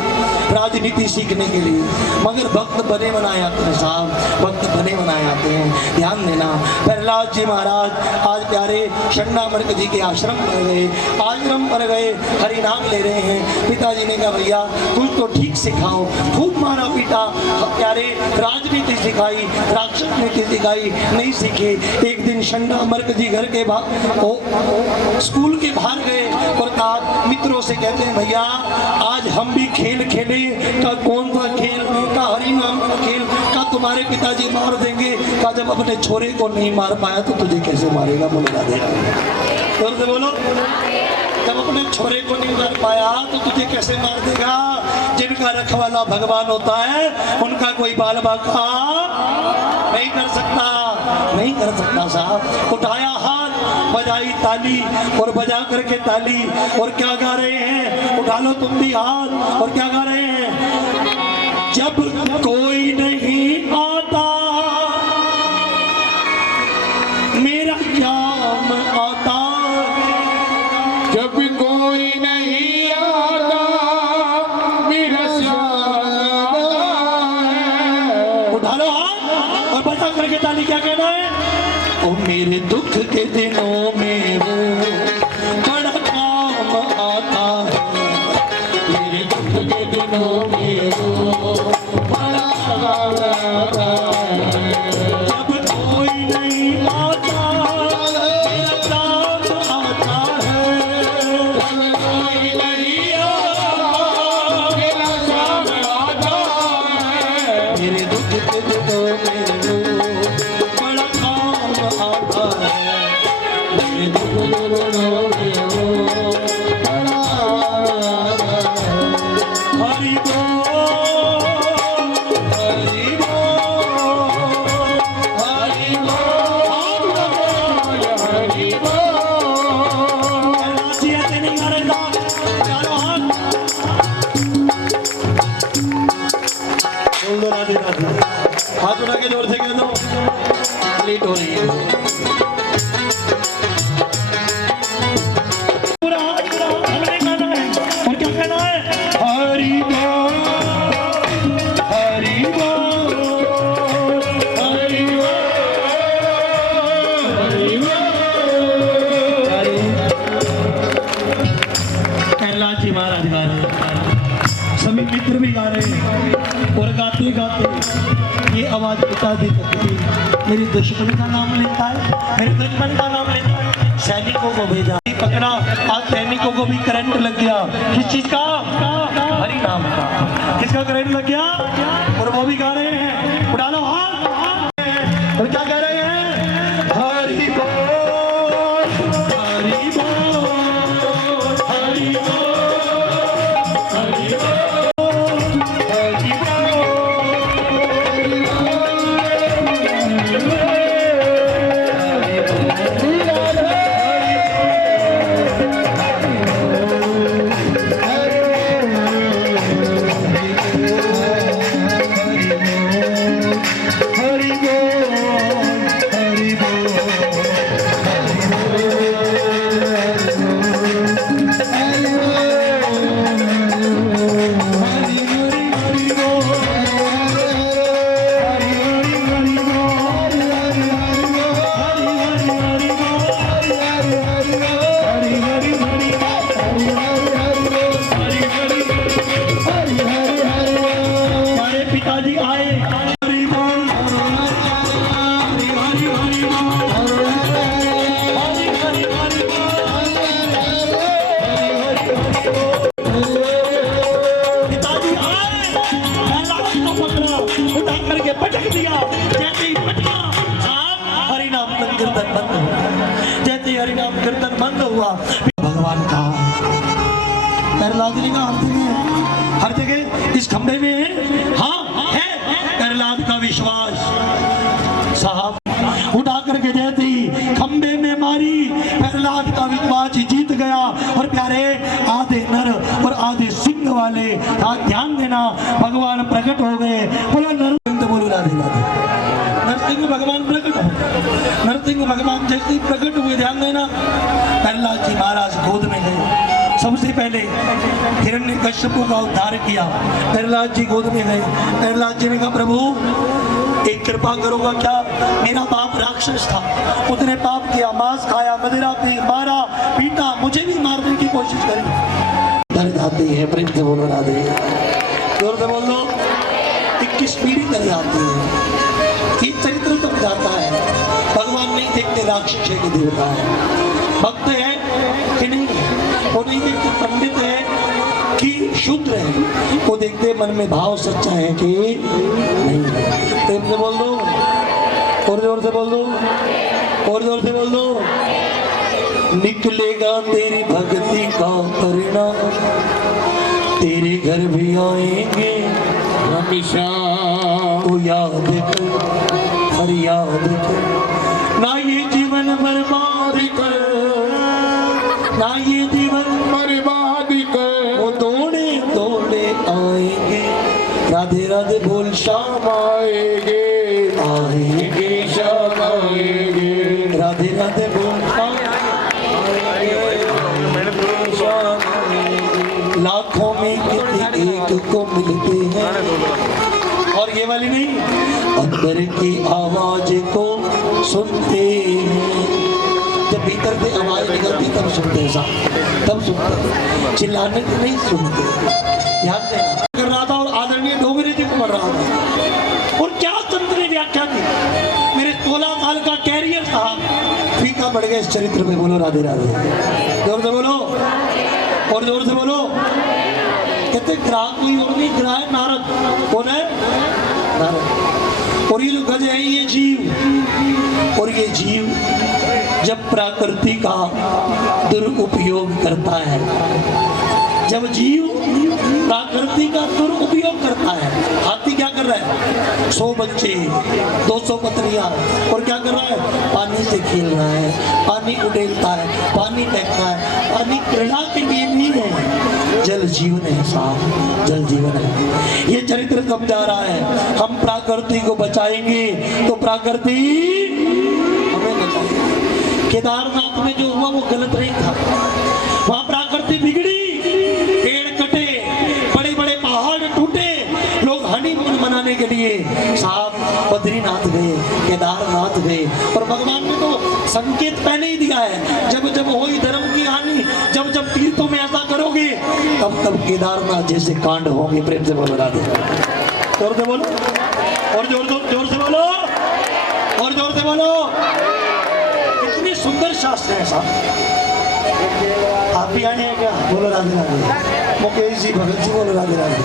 राजनीति सीखने के लिए, मगर भक्त बने बनाए आते हैं साहब, भक्त बने बनाए आते हैं। ध्यान देना। प्रहलाद जी महाराज आज प्यारे शंडामर्क जी के आश्रम पर गए, आश्रम पर गए, हरि नाम ले रहे हैं। पिताजी ने कहा भैया तुम तो ठीक सिखाओ, खूब मारा पीटा, प्यारे राजनीति सिखाई, राक्षस नीति सिखाई, नहीं सीखे। एक दिन शंडामर्क जी घर के स्कूल के बाहर गए और कहा मित्रों से, कहते हैं भैया आज हम भी खेल खेले। का कौन सा खेल? का हरि नाम का खेल। का तुम्हारे पिताजी मार देंगे। का जब अपने छोरे को नहीं मार पाया तो तुझे कैसे मारेगा? बोलो राधे राधे। जोर से बोलो। जब अपने छोरे को नहीं मार पाया तो तुझे कैसे मार देगा? जिनका रखवाला भगवान होता है उनका कोई बाल बाका नहीं कर सकता, नहीं कर सकता साहब। उठाया हाथ, बजाई ताली और बजा करके ताली, और क्या गा रहे हैं? उठा लो तुम भी हाथ, और क्या गा रहे हैं? जब कोई नहीं आता मेरा श्याम आता, जब कोई नहीं आता मेरा श्याम है। उठा लो हाथ और बजा करके ताली। क्या कहना है? ओ मेरे दुख के दिनों में वो बड़ा काम आता है, मेरे दुख के दिनों में वो बड़ा काम आता है। जब कोई नहीं आता मेरा काम आता है, जब कोई नहीं मित्र भी गा रहे हैं और गाते गाते ये आवाज बता दी सकती मेरी दुश्मन का नाम लेता है, मेरे दुश्मन का नाम लेता है, सैनिकों को भेजा पकड़ा। आज सैनिकों को भी करंट लग गया। किस चीज का? हरि नाम का। किसका करंट लग गया? और वो भी गा रहे हैं, उड़ा लो हाथ। और क्या कह रहे हैं? हरि बोल, हरि बोल, हरि बोल, हरि बोल, हरि भगवान का प्रहलाद का हर जगह इस खंभे में है। हाँ है प्रहलाद का विश्वास। साहब उठा करके जैसे खंभे में मारी, प्रहलाद का विश्वास जीत गया। और प्यारे आधे नर और आधे सिंह वाले ध्यान देना, भगवान प्रकट हो गए। बोलो नरसिंह, बोलो राधे राधे। नरसिंह भगवान प्रकट हो, नरसिंह भगवान जैसे ही प्रकट हुए, ध्यान देना, प्रहलाद जी महाराज गोद में गए। सबसे पहले हिरण्यकश्यप का उद्धार किया, प्रहलाद जी गोद में गए। प्रहलाद जी ने कहा प्रभु एक कृपा करोगा क्या? मेरा बाप राक्षस था, उसने पाप किया, मांस खाया, मदिरा पी, मारा पीटा, मुझे भी मारने की कोशिश करी। दर्द आती है, प्रेम से बोलो राधे, जोर से बोल दो। 21 पीढ़ी दर्द आती है। ये चरित्र तब जाता है, भगवान नहीं देखते राक्षस है कि देवता है, भक्त है कि नहीं, वो नहीं देखते पंडित है कि शूद्र है, वो देखते मन में भाव सच्चा है कि नहीं। प्रेम से बोल दो, और जोर से बोल दो, और जोर से बोल दो। निकलेगा तेरी भक्ति का परिणाम, तेरे घर भी आएंगे हमेशा, तो याद कर, फरियाद कर, ना ये जीवन बर्बाद कर, ना ये जीवन बर्बाद कर। वो दौड़े दौड़े आएंगे, राधे राधे बोल, शाम आएंगे, आएंगे, शाम आएंगे, राधे राधे बोल, लाखों में किसी एक को मिलते हैं। और ये वाली नहीं, अंदर की आवाज को सुनते हैं। जब भीतर से आवाज निकलती तब सुनते हैं साहब, तब सुनते हैं, चिल्लाने से नहीं सुनते। ध्यान देना कर रहा था और आदरणीय डोगरे जी को कर रहा था। और क्या संत ने व्याख्या की, मेरे 16 साल का कैरियर साहब फीका पड़ गया इस चरित्र में। बोलो राधे राधे, जोर से बोलो, और जोर से बोलो। कहते ग्राहक कोई और नहीं, ग्राहक नारद। कौन है? नारद। और ये जो गज है ये जीव, और ये जीव जब प्रकृति का दुरुपयोग करता है, जब जीव प्रकृति का दुरुपयोग करता है, हाथी क्या कर रहा है? 100 बच्चे, 200 पत्नियां, और क्या कर रहा है? पानी से खेल रहा है, पानी उड़ेलता है, पानी फेंकता है, पानी क्रीड़ा के लिए नहीं है। जल जीवन है साहब, जल जीवन है। ये चरित्र कब जा रहा है? हम प्रकृति को बचाएंगे तो प्रकृति हमें बचाएगी। केदारनाथ में जो हुआ वो गलत नहीं था, वहां प्रकृति बिगड़ी, पेड़ कटे, बड़े बड़े पहाड़ टूटे, लोग हनीमून मनाने के लिए साहब बद्रीनाथ गए, केदारनाथ गए। और भगवान ने तो संकेत पहले ही दिया है, जब जब होई धर्म की हानि, जब जब तीर्थों में ऐसा करोगे तब तब केदारनाथ जैसे कांड होंगे। प्रेम से बोलो राधे। जोर से बोलो और जोर से बोलो और जोर से बोलो। इतनी सुंदर शास्त्र है साहब। आप भी आए हैं क्या? बोलो राधे राधे। मुकेश जी, भगत जी, बोलो राधे राधे।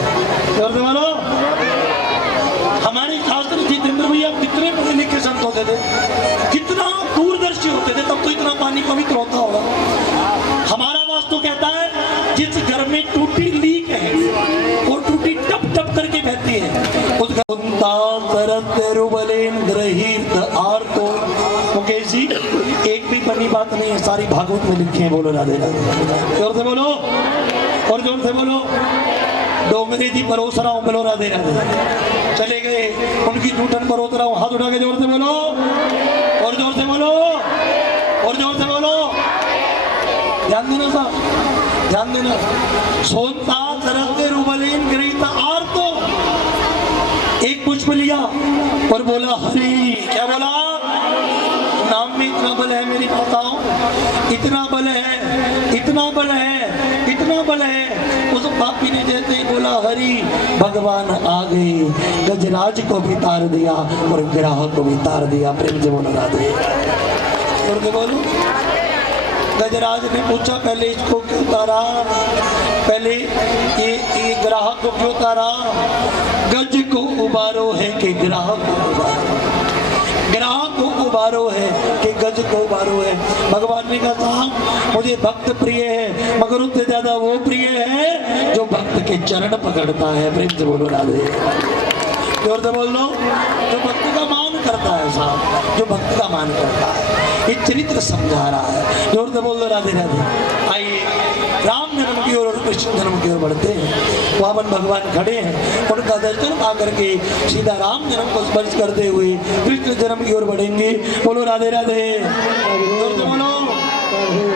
जोर से बोलो। हमारे शास्त्र जितेंद्र भैया कितने पढ़े लिखे संत होते थे, कितना दूरदर्शी होते थे, तब तो इतना पानी पवित्र होता होगा। हमारा वास्तु कहता है जिस घर में टूटी लीक है और टूटी टप टप करके बहती है उस मुकेश जी, एक भी बनी बात नहीं है, सारी भागवत में लिखी है। बोलो राधे राधे। जोर से बोलो और जोर से बोलो। डोंगरे जी परोस रहा हूँ, बोलो राधे राधे। चले गए, उनकी जूठन परोस रहा हूँ, हाथ उठा के जोर से बोलो और जोर से बोलो और जोर से बोलो। ध्यान देना साहब, ध्यान देना। सोनता सरस्ते रुबलेन गिरीता आर तो एक पुष्प लिया और बोला हरी। क्या बोला? नाम में इतना बल है मेरी माताओं, इतना बल है, इतना बल है, इतना बल है। उस पापी ने जैसे ही बोला हरि, भगवान आ गए, गजराज को भी तार दिया और ग्राहक को भी तार दिया। प्रेम से बोलो राधे। और बोलो। गजराज ने पूछा पहले इसको क्यों तारा, पहले ये ग्राहक को क्यों तारा? गज को उबारो है कि ग्राहक को उबारो, ग्राहक को उबारो है कि गज को उबारो है। भगवान ने कहा साहब मुझे भक्त प्रिय है, मगर उससे ज्यादा वो प्रिय है जो भक्त के चरण पकड़ता है। प्रेम से बोलो राधे। जोर से बोल लो। जो भक्त का मान करता है साहब, जो भक्त का मान करता है, ये चरित्र समझा रहा है। जोर से बोल दो राधे राधे। आइए राम जन्म की ओर और कृष्ण जन्म की ओर बढ़ते हैं। वहाँ पर भगवान खड़े हैं, उनका दर्शन पा करके सीधा राम जन्म को स्पर्श करते हुए कृष्ण जन्म की ओर बढ़ेंगे। बोलो राधे राधे। जोर से बोलो।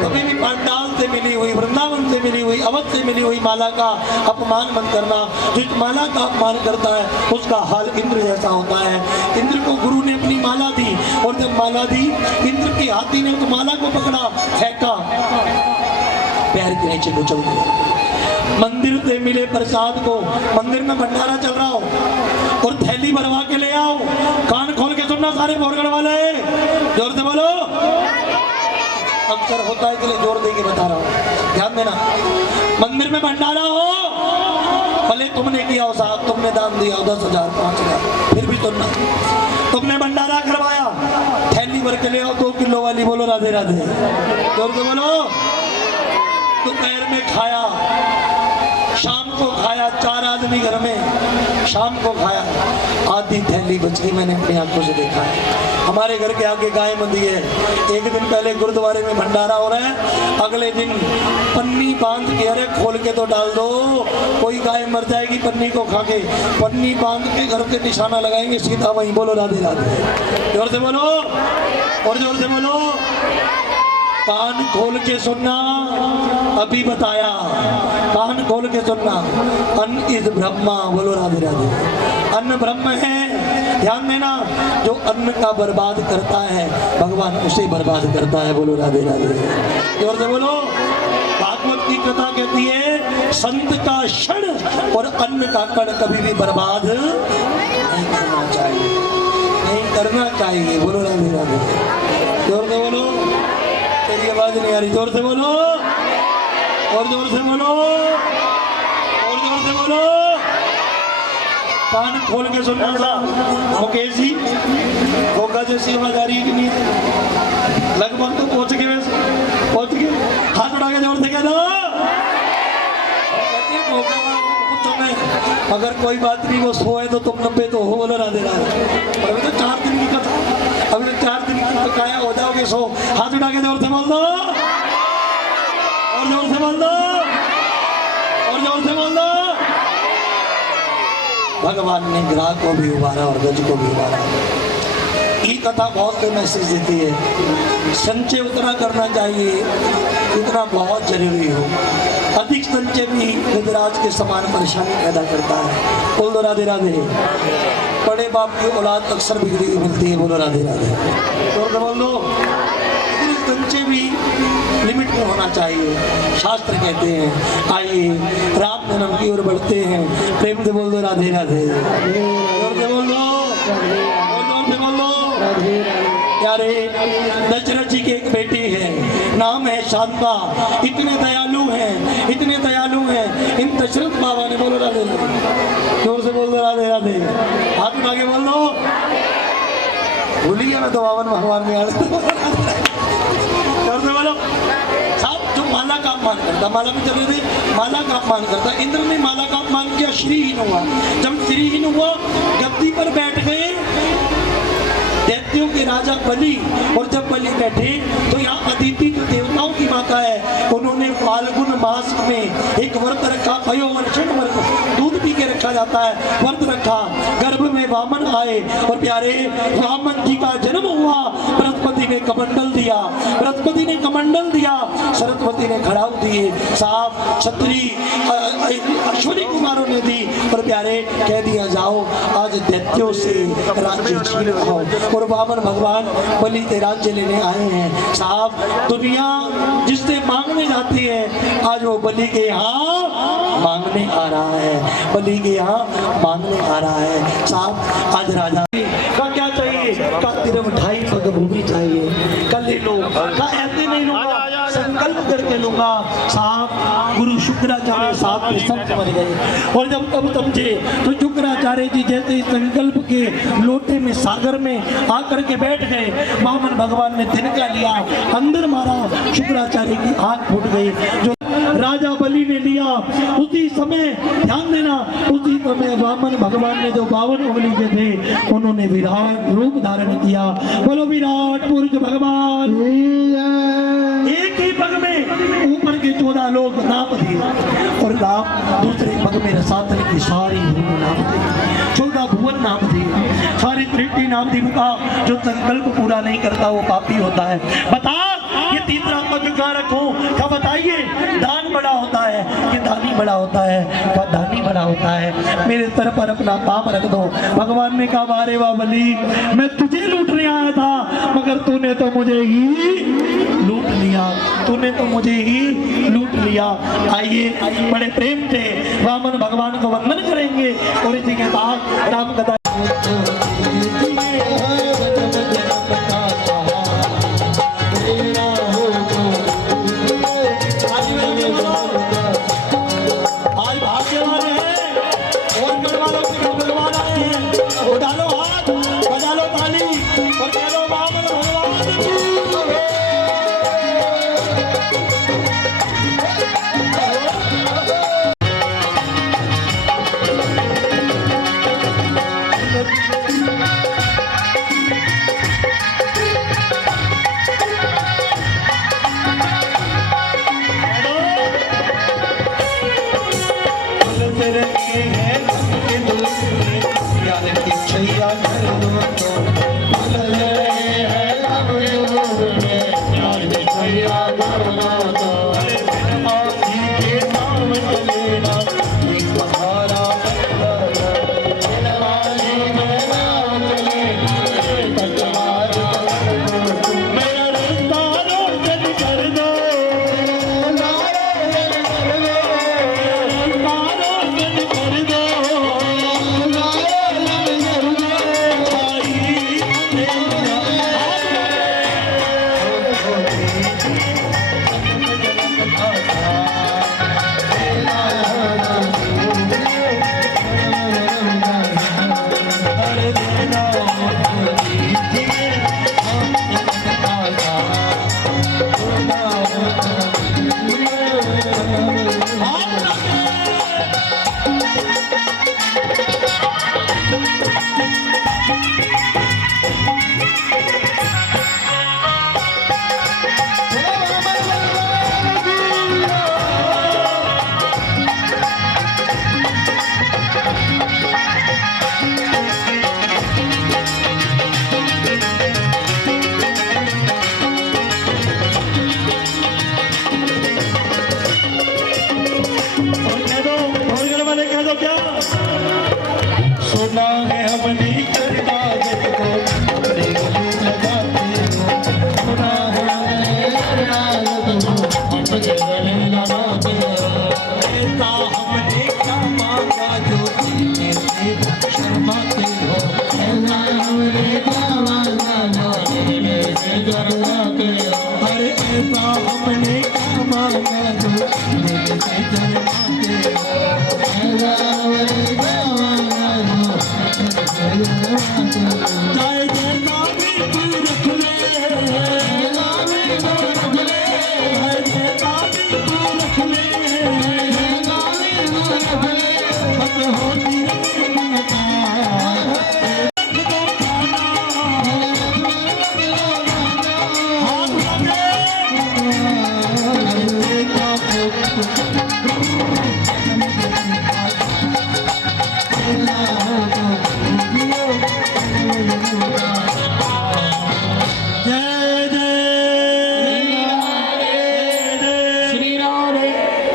कभी भी पांडाल से मिली हुई, वृंदावन से मिली हुई, अवध से मिली हुई माला का अपमान मत करना। जिस माला का अपमान करता है उसका हाल इंद्र जैसा होता है। इंद्र को गुरु ने अपनी माला दी और जब माला दी, इंद्र के हाथी ने उस माला को पकड़ा, फेंका, पैर के नीचे उछल गया। मंदिर से मिले प्रसाद को, मंदिर में भंडारा चल रहा हो और थैली भरवा के ले आओ। कान खोल के सुनना सारे बोरगढ़ वाले, जोर से बोलो। अक्सर होता है, इसलिए जोर देके बता रहा हूँ, ध्यान देना। मंदिर में भंडारा हो, भले तुमने किया हो साहब, तुमने दान दिया हो 10,000 5,000, फिर भी सुनना, तुमने भंडारा करवाया, थैली भर के ले आओ 2 किलो वाली। बोलो राधे राधे। जोर से बोलो। दोपहर में खाया, शाम को खाया, 4 आदमी घर में, शाम को खाया, आधी थैली बच गई। मैंने अपनी आंखों से देखा है। हमारे घर के आगे गाय बंधी है। एक दिन पहले गुरुद्वारे में भंडारा हो रहा है, अगले दिन पन्नी बांध के, अरे खोल के तो डाल दो, कोई गाय मर जाएगी पन्नी को खा के। पन्नी बांध के घर के निशाना लगाएंगे सीधा वहीं। बोलो राधे राधे। जोर से बोलो और जोर से बोलो। कान खोल के सुनना, अभी बताया, कान खोल के सुनना। अन्न इज ब्रह्मा। बोलो राधे राधे। अन्न ब्रह्म है, ध्यान देना। जो अन्न का बर्बाद करता है भगवान उसे बर्बाद करता है। बोलो राधे राधे। जोर से बोलो। भागवत की कथा कहती है संत का क्षण और अन्न का कण कभी भी बर्बाद नहीं करना चाहिए, नहीं करना चाहिए। बोलो राधे राधे। जोर से बोलो। तेरी आवाज नहीं आ रही, जोर से बोलो और जोर से बोलो और जोर से बोलो। कान खोल के सुनना था। मुकेश जी, होगा जैसी आवाज आ रही है कि नहीं? लगभग तो पहुंच गए, पहुंच गए। हाथ उठा के जोर से कह दो। अगर कोई बात नहीं, वो सोए तो तुम 90 तो हो। बोलो राधे राधे। अभी तो 4 दिन की कथा, अभी तो 4 दिन की बकाया हो जाओगे सो। हाथ उठा के जोर से बोल दो और जोर से बोल दो और जोर से बोल दो। भगवान ने ग्राह को भी उबारा और गज को भी उबारा। ये कथा बहुत से मैसेज देती है। संचय उतना करना चाहिए उतना बहुत जरूरी हो। अधिक संचय भी गजराज के समान परेशानी पैदा करता है। बोलो राधे राधे। बड़े बाप की औलाद अक्सर बिगड़ी हुई मिलती है। बोलो राधे राधे। बोल दो। कंचे भी लिमिट में होना चाहिए, शास्त्र कहते हैं। आइए राम जन्म की ओर बढ़ते हैं। प्रेम से बोल दो राधे राधे, जोर से बोल दो, जोर से बोल दो। प्यारे दशरथ जी के एक बेटी है, नाम है शांता। इतने दयालु हैं, इतने दयालु हैं। इन दशरथ बाबा ने, बोलो राधे राधे, जोर से बोल दो राधे राधे, हाथ में आगे बोल दो। भूली गया मैं तो बावन भगवान में जोर से बोलो। साहब जो माला का अपमान करता, माला में चले थे, माला का अपमान करता, इंद्र ने माला का अपमान किया, श्रीहीन हुआ। जब श्रीहीन हुआ, गद्दी पर बैठ गए दैत्यों के राजा बलि, और जब बलि बैठे तो यहाँ अदिति जो देवताओं की माता है, उन्होंने फाल्गुन मास में एक व्रत रखा, पयोवर्षण व्रत, दूध पी के रखा जाता है, व्रत रखा। गर्भ में वामन आए और प्यारे वामन जी का जन्म हुआ। बृहस्पति ने कमंडल दिया, बृहस्पति ने कमंडल दिया, सरस्वती ने खड़ाऊ दिए, साफ छतरी अश्विनी कुमारों ने दी, और प्यारे कह दिया जाओ आज दैत्यों से राज्य छीन लो। और वामन भगवान बलि के राज्य लेने आए हैं। साहब दुनिया जिससे मांगने जाती है, आज वो बलि के यहाँ मांगने आ रहा है, बलि के यहाँ मांगने आ रहा है। साहब आज राजा का क्या चाहिए, का सिर्फ 2.5 पग भूमि चाहिए, कल ले लो, का ऐसे नहीं लूंगा, संकल्प करके लूंगा। साहब गुरु शुक्राचार्य साहब के संत बन गए, और जब तब समझे तो शुक्राचार्य जी जैसे संकल्प के लोटे में सागर में आकर के बैठ गए। वामन भगवान ने तिनका लिया, अंदर मारा, शुक्राचार्य की आंख फूट गई। जो राजा बलि ने लिया, उसी समय ध्यान देना, उसी समय वामन भगवान ने जो 52 उंगली के थे, उन्होंने विराट रूप धारण किया। बोलो विराट पुरुष भगवान। एक ही पग में ऊपर के 14 लोग नाप दिए, और राम दूसरे पग में रसातल की सारी भूमि नाप दी, 14 भुवन नाप दिए, सारी सृष्टि नाप दी। बता जो संकल्प पूरा नहीं करता वो पापी होता है। बता ये तीसरा पग कहाँ रखूं? क्या बताइए? दान बड़ा होता है कि दानी बड़ा होता है? क्या दानी बड़ा होता है? मेरे सर पर अपना काम रख दो। भगवान ने कहा अरे वाह बलि, मैं तुझे लूटने आया था, मगर तूने तो मुझे ही लूट लिया, तूने तो मुझे ही लूट लिया। आइए बड़े प्रेम से वामन भगवान को वंदन करेंगे, और इसी के साथ राम कथा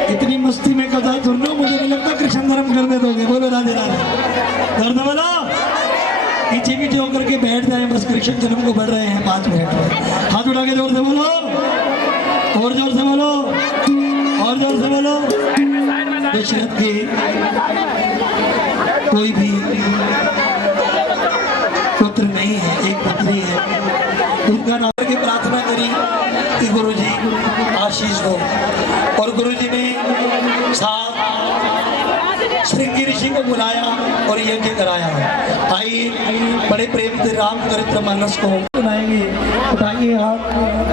इतनी मस्ती में कथा सुन लो, मुझे नहीं लगता कृष्ण धर्म कर दे दोगे। बोलो राधे राधे। दर्द बोलो, पीछे पीछे होकर के बैठ जाए, बस कृष्ण जन्म को बढ़ रहे हैं 5 मिनट में। हाथ उठा के जोर से बोलो, और जोर से बोलो, और जोर से बोलो। दशरथ के कोई भी पुत्र नहीं है, एक पुत्री है। उनका नाम की प्रार्थना करी कि गुरुजी आशीष दो, और गुरुजी ने साथ श्रृंगी ऋषि को बुलाया और यज्ञ कराया। आइए बड़े प्रेम से रामचरित मानस को सुनाएंगे। उठाइए हाथ,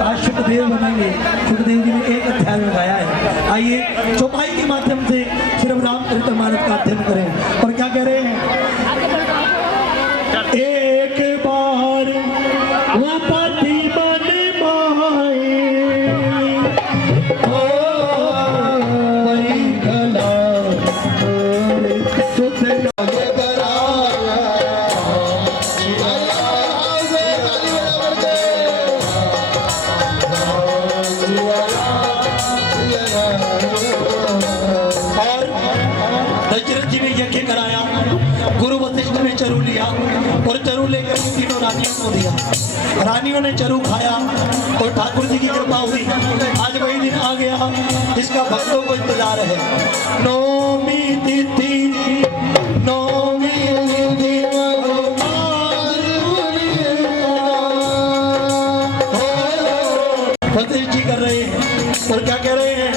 आज सुखदेव बनेंगे। सुखदेव जी ने एक अध्याय में गाया है। आइए चौपाई के माध्यम से सिर्फ रामचरित मानस का अध्ययन करें। और क्या कह रहे हैं? एक बार वो पति बन माए, ओ वही गला सुध लगे दशरथ जी ने यज्ञ कराया। गुरु वशिष्ठ ने चरु लिया और चरु लेकर तीनों रानियों को दिया। रानियों ने चरु खाया और ठाकुर जी की कृपा हुई। आज वही दिन आ गया जिसका भक्तों को इंतजार है। नौमी तिथि, नौमी तिथि वशिष्ठ जी कर रहे हैं। और क्या कह रहे हैं?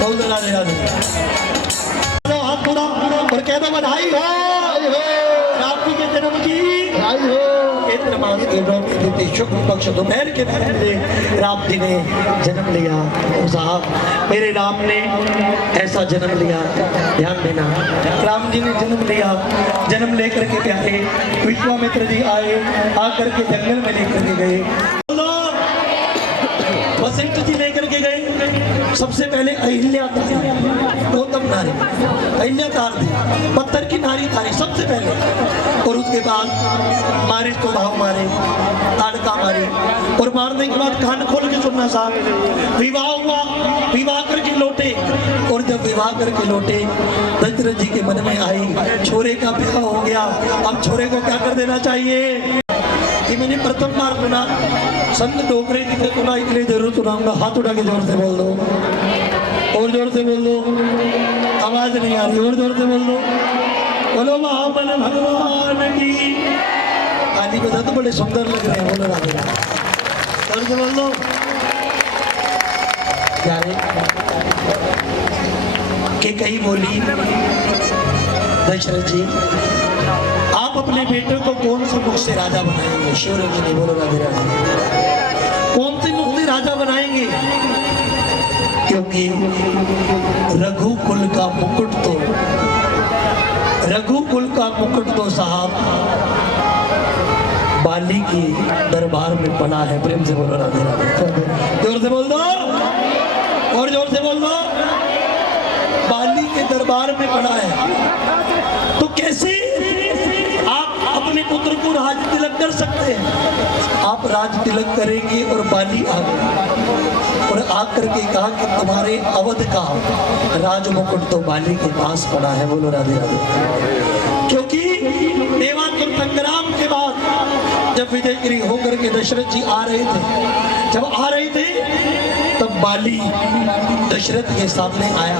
बहुत राधे राधे। हाथ थोड़ा और कह दो बधाई हो राम जी के जन्म की। चैत्र मास के नौमी तिथि शुक्ल पक्ष दोपहर के पहले राम जी ने जन्म लिया। और साहब मेरे राम ने ऐसा जन्म लिया, ध्यान देना। राम जी ने जन्म लिया, जन्म लेकर के प्यारे विश्वामित्र जी आए, आकर के जंगल में लेकर के गए। वशिष्ठ जी लेकर के गए। सबसे पहले अहिल्या गौतम नारी, अहिल्या तार दी, पत्थर की नारी तारी सबसे पहले। और उसके बाद मारिच को भाव मारे, ताड़का मारी। और मारने के बाद कान खोल के सुनना साहब, विवाह हुआ, विवाह करके लौटे। और जब विवाह करके लौटे दशरथ जी के मन में आई छोरे का विवाह हो गया, अब छोरे को क्या कर देना चाहिए। ये मैंने प्रथम बार सुना, संत डोगरे जी ने सुना, इसलिए जरूर सुनाऊंगा। हाथ उठा के जोर से बोल दो, और जोर से बोल दो, आवाज नहीं आ रही, और जोर से बोल दो। बोलो महाबल भगवान की। ताली बजा तो बड़े सुंदर लग रहे हैं। बोलो राधे राधे, जोर से बोल दो। यारे के कही बोली, दशरथ जी आप अपने बेटे को कौन से मुख से राजा बनाएंगे? शिवरंग जी बोलो राधे राधे। कौन से मुख से राजा बनाएंगे? क्योंकि रघुकुल का मुकुट तो साहब बाली की दरबार में पड़ा है। प्रेम से बोलो राधे राधे। जोर से बोल दो, और जोर से बोल दो। बाली के दरबार में पड़ा है, तो कैसे आप अपने पुत्र को राज तिलक कर सकते हैं? आप राज तिलक करेंगे और बाली आ गए और आकर के कहा कि तुम्हारे अवध का राज मुकुट तो बाली के पास पड़ा है। बोलो राधे राधे। क्योंकि देवासुर संग्राम के बाद जब विजयगिरी होकर के दशरथ जी आ रहे थे, जब आ रहे थे तब बाली दशरथ के सामने आया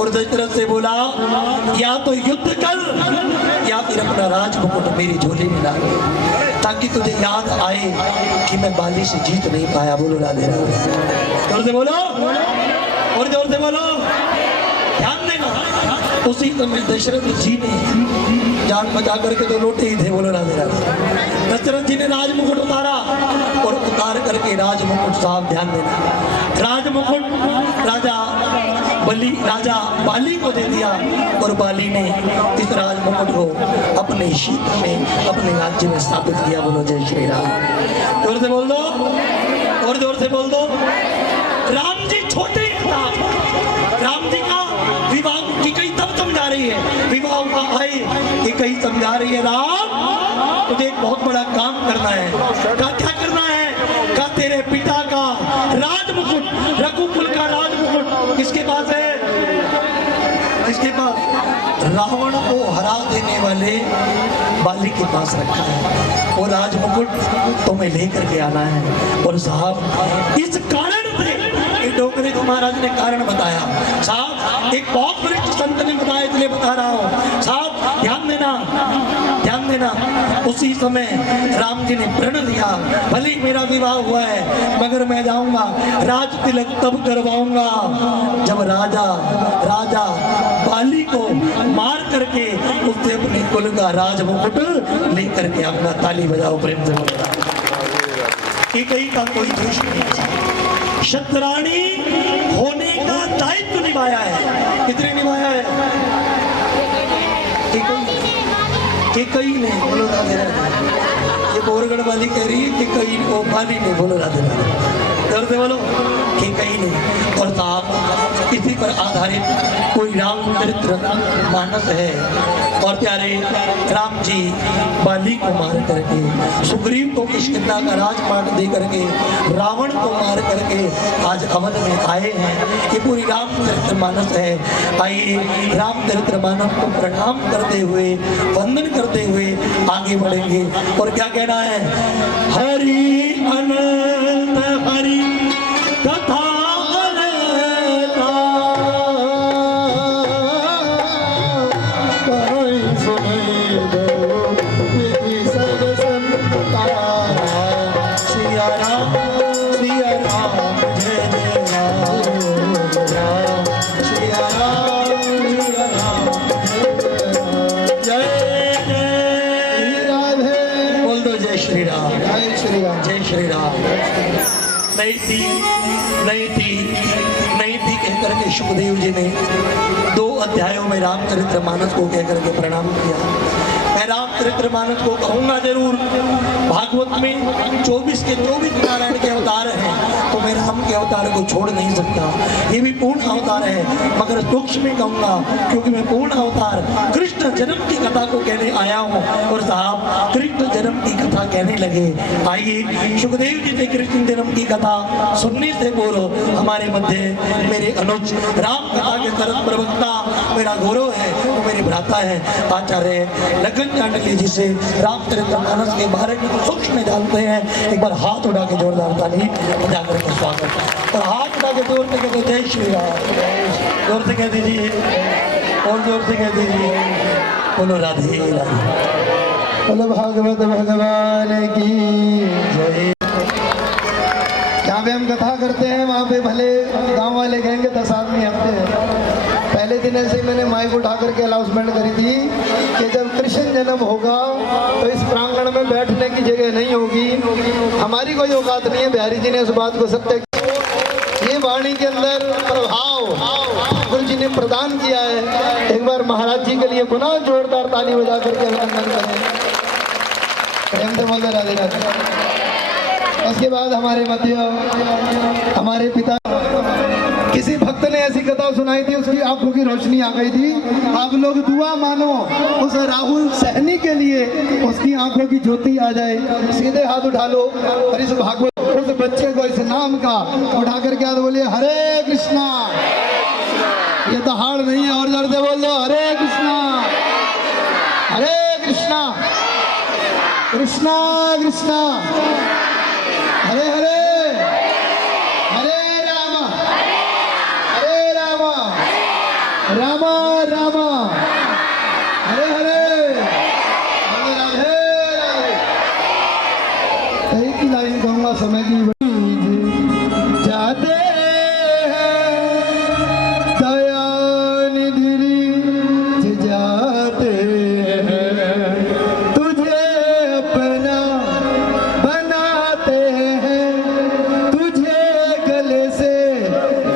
और दशरथ से बोला, या तो युद्ध कर या फिर अपना राज मुकुट मेरी झोली में डाल, ताकि तुझे याद आए कि मैं बाली से जीत नहीं पाया। बोलो राधे राधे। जोर से बोलो, और जोर से बोलो। ध्यान देना, उसी समय दशरथ जी ने जान बचा करके तो लौटे ही थे। बोलो राधे राधे। दशरथ जी ने राज मुकुट उतारा और उतार करके राज मुकुट, साहब ध्यान देना, राज मुकुट राजा बलि राजा बाली को दे दिया और बाली ने इस राज मुकुट को अपने क्षेत्र में अपने राज्य में स्थापित किया। बोलो जय श्री राम। जोर से बोल दो और जोर से बोल दो। राम जी छोटे था, राम जी का विवाह की कई तब समझा रही है, विवाह हुआ आए कि कई समझा रही है राम तुझे एक बहुत बड़ा काम करना है। क्या करना है? का तेरे पिता का राज मुकुट, रघुकुल का राज मुकुट किसके पास है? किसके पास? रावण को हरा देने वाले बाली के पास रखा है। वो राज मुकुट तुम्हें लेकर के आना है। और साहब इस कारण से डोगरे को महाराज ने कारण बताया। साहब एक बहुत बड़े संत ने बताया, इसलिए बता रहा हूँ। साहब ध्यान देना, ध्यान देना। उसी समय राम जी ने प्रण लिया, भले ही मेरा विवाह हुआ है मगर मैं जाऊंगा राज तिलक तब करवाऊंगा जब राजा बाली को मार करके उससे अपने कुल का राज मुकुट लेकर के आऊंगा। ताली बजाओ प्रेम से। कहीं का कोई दोष नहीं, क्षत्राणी होने का दायित्व निभाया है। कितने निभाया है? कि कई ने। बोलो राधे राधे। ये बोरगढ़ वाली कह रही है कि कई ओ बाली ने। बोलो राधे राधे। करते बोलो कि कई ने। और साहब इसी पर आधारित कोई रामचरित्र मानस है। और प्यारे राम जी बाली को मार करके, सुग्रीव को किष्किंधा का राजपाट दे करके, रावण को मार करके आज अवध में आए हैं। ये पूरी रामचरित्र मानस है। आइए रामचरित्र मानस को प्रणाम करते हुए, वंदन करते हुए आगे बढ़ेंगे। और क्या कहना है? हरि अनंत हरि कथा नहीं थी कहकर के सुखदेव जी ने 2 अध्यायों में रामचरित्र मानस को कहकर के प्रणाम किया। मैं रामचरित्र मानस को कहूंगा जरूर। भागवत में 24 के 24 नारायण के अवतार हैं, तो मैं राम के अवतार को छोड़ नहीं सकता। ये भी पूर्ण अवतार है, मगर सूक्ष्म में कहूंगा क्योंकि मैं पूर्ण अवतार कृष्ण जन्म की कथा को कहने आया हूँ। और साहब कृष्ण जन्म की कथा कहने लगे। आइए सुखदेव जी से कृष्ण जन्म की कथा सुनने से बोलो हमारे मध्य मेरे अनुज राम कथा के सरस प्रवक्ता मेरा गौरव है, वो मेरे भ्राता है आचार्य लखन जांडली जी से रामचरित्र मानस के बारे में तो सूक्ष्म में जानते हैं। एक बार हाथ उठा के जोरदार ताली बजा करके स्वागत। और हाथ उठा के जोर से कहते जय श्री राम। जोर से कह दीजिए और जोर से कह दीजिए बोलो राधे राधे। बोलो भागवत भगवान की जय। जहाँ पे हम कथा करते हैं वहाँ पे भले गांव वाले कहेंगे 10 आदमी आते हैं। पहले दिन ऐसे ही मैंने माइक उठा करके अनाउंसमेंट करी थी कि जब कृष्ण जन्म होगा तो इस प्रांगण में बैठने की जगह नहीं होगी। हमारी कोई औकात नहीं है। बिहारी जी ने इस बात को सत्य, ये वाणी के अंदर प्रभाव गुरु जी ने प्रदान किया है। एक बार महाराज जी के लिए पुनः जोरदार ताली बजा करके अभिनंदन करें। प्रेम से बोलते राधे राधे। उसके बाद हमारे मध्य हमारे पिता किसी भक्त ने ऐसी कथा सुनाई थी, उसकी आंखों की रोशनी आ गई थी। आप लोग दुआ मानो उस राहुल सहनी के लिए, उसकी आंखों की ज्योति आ जाए। सीधे हाथ उठा लो और इस भागवत उस बच्चे को इस नाम का उठा करके हाथ बोलिए हरे कृष्णा। ये तो हार नहीं है, और जोर से बोल दो हरे कृष्णा हरे कृष्णा कृष्णा कृष्णा हरे हरे हरे राम राम राम हरे हरे हरे राधे राधे। एक ही लाइन कहूँगा समय की जाते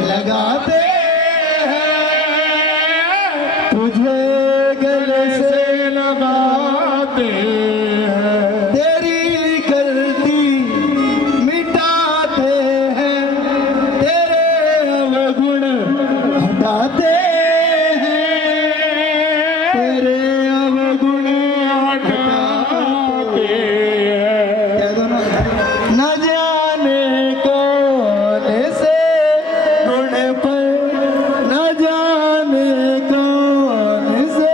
लगाते हैं गाते हैं तेरे अवगुण हटाते कह दो ना। न जाने कौन से गुण पर, न जाने कौन से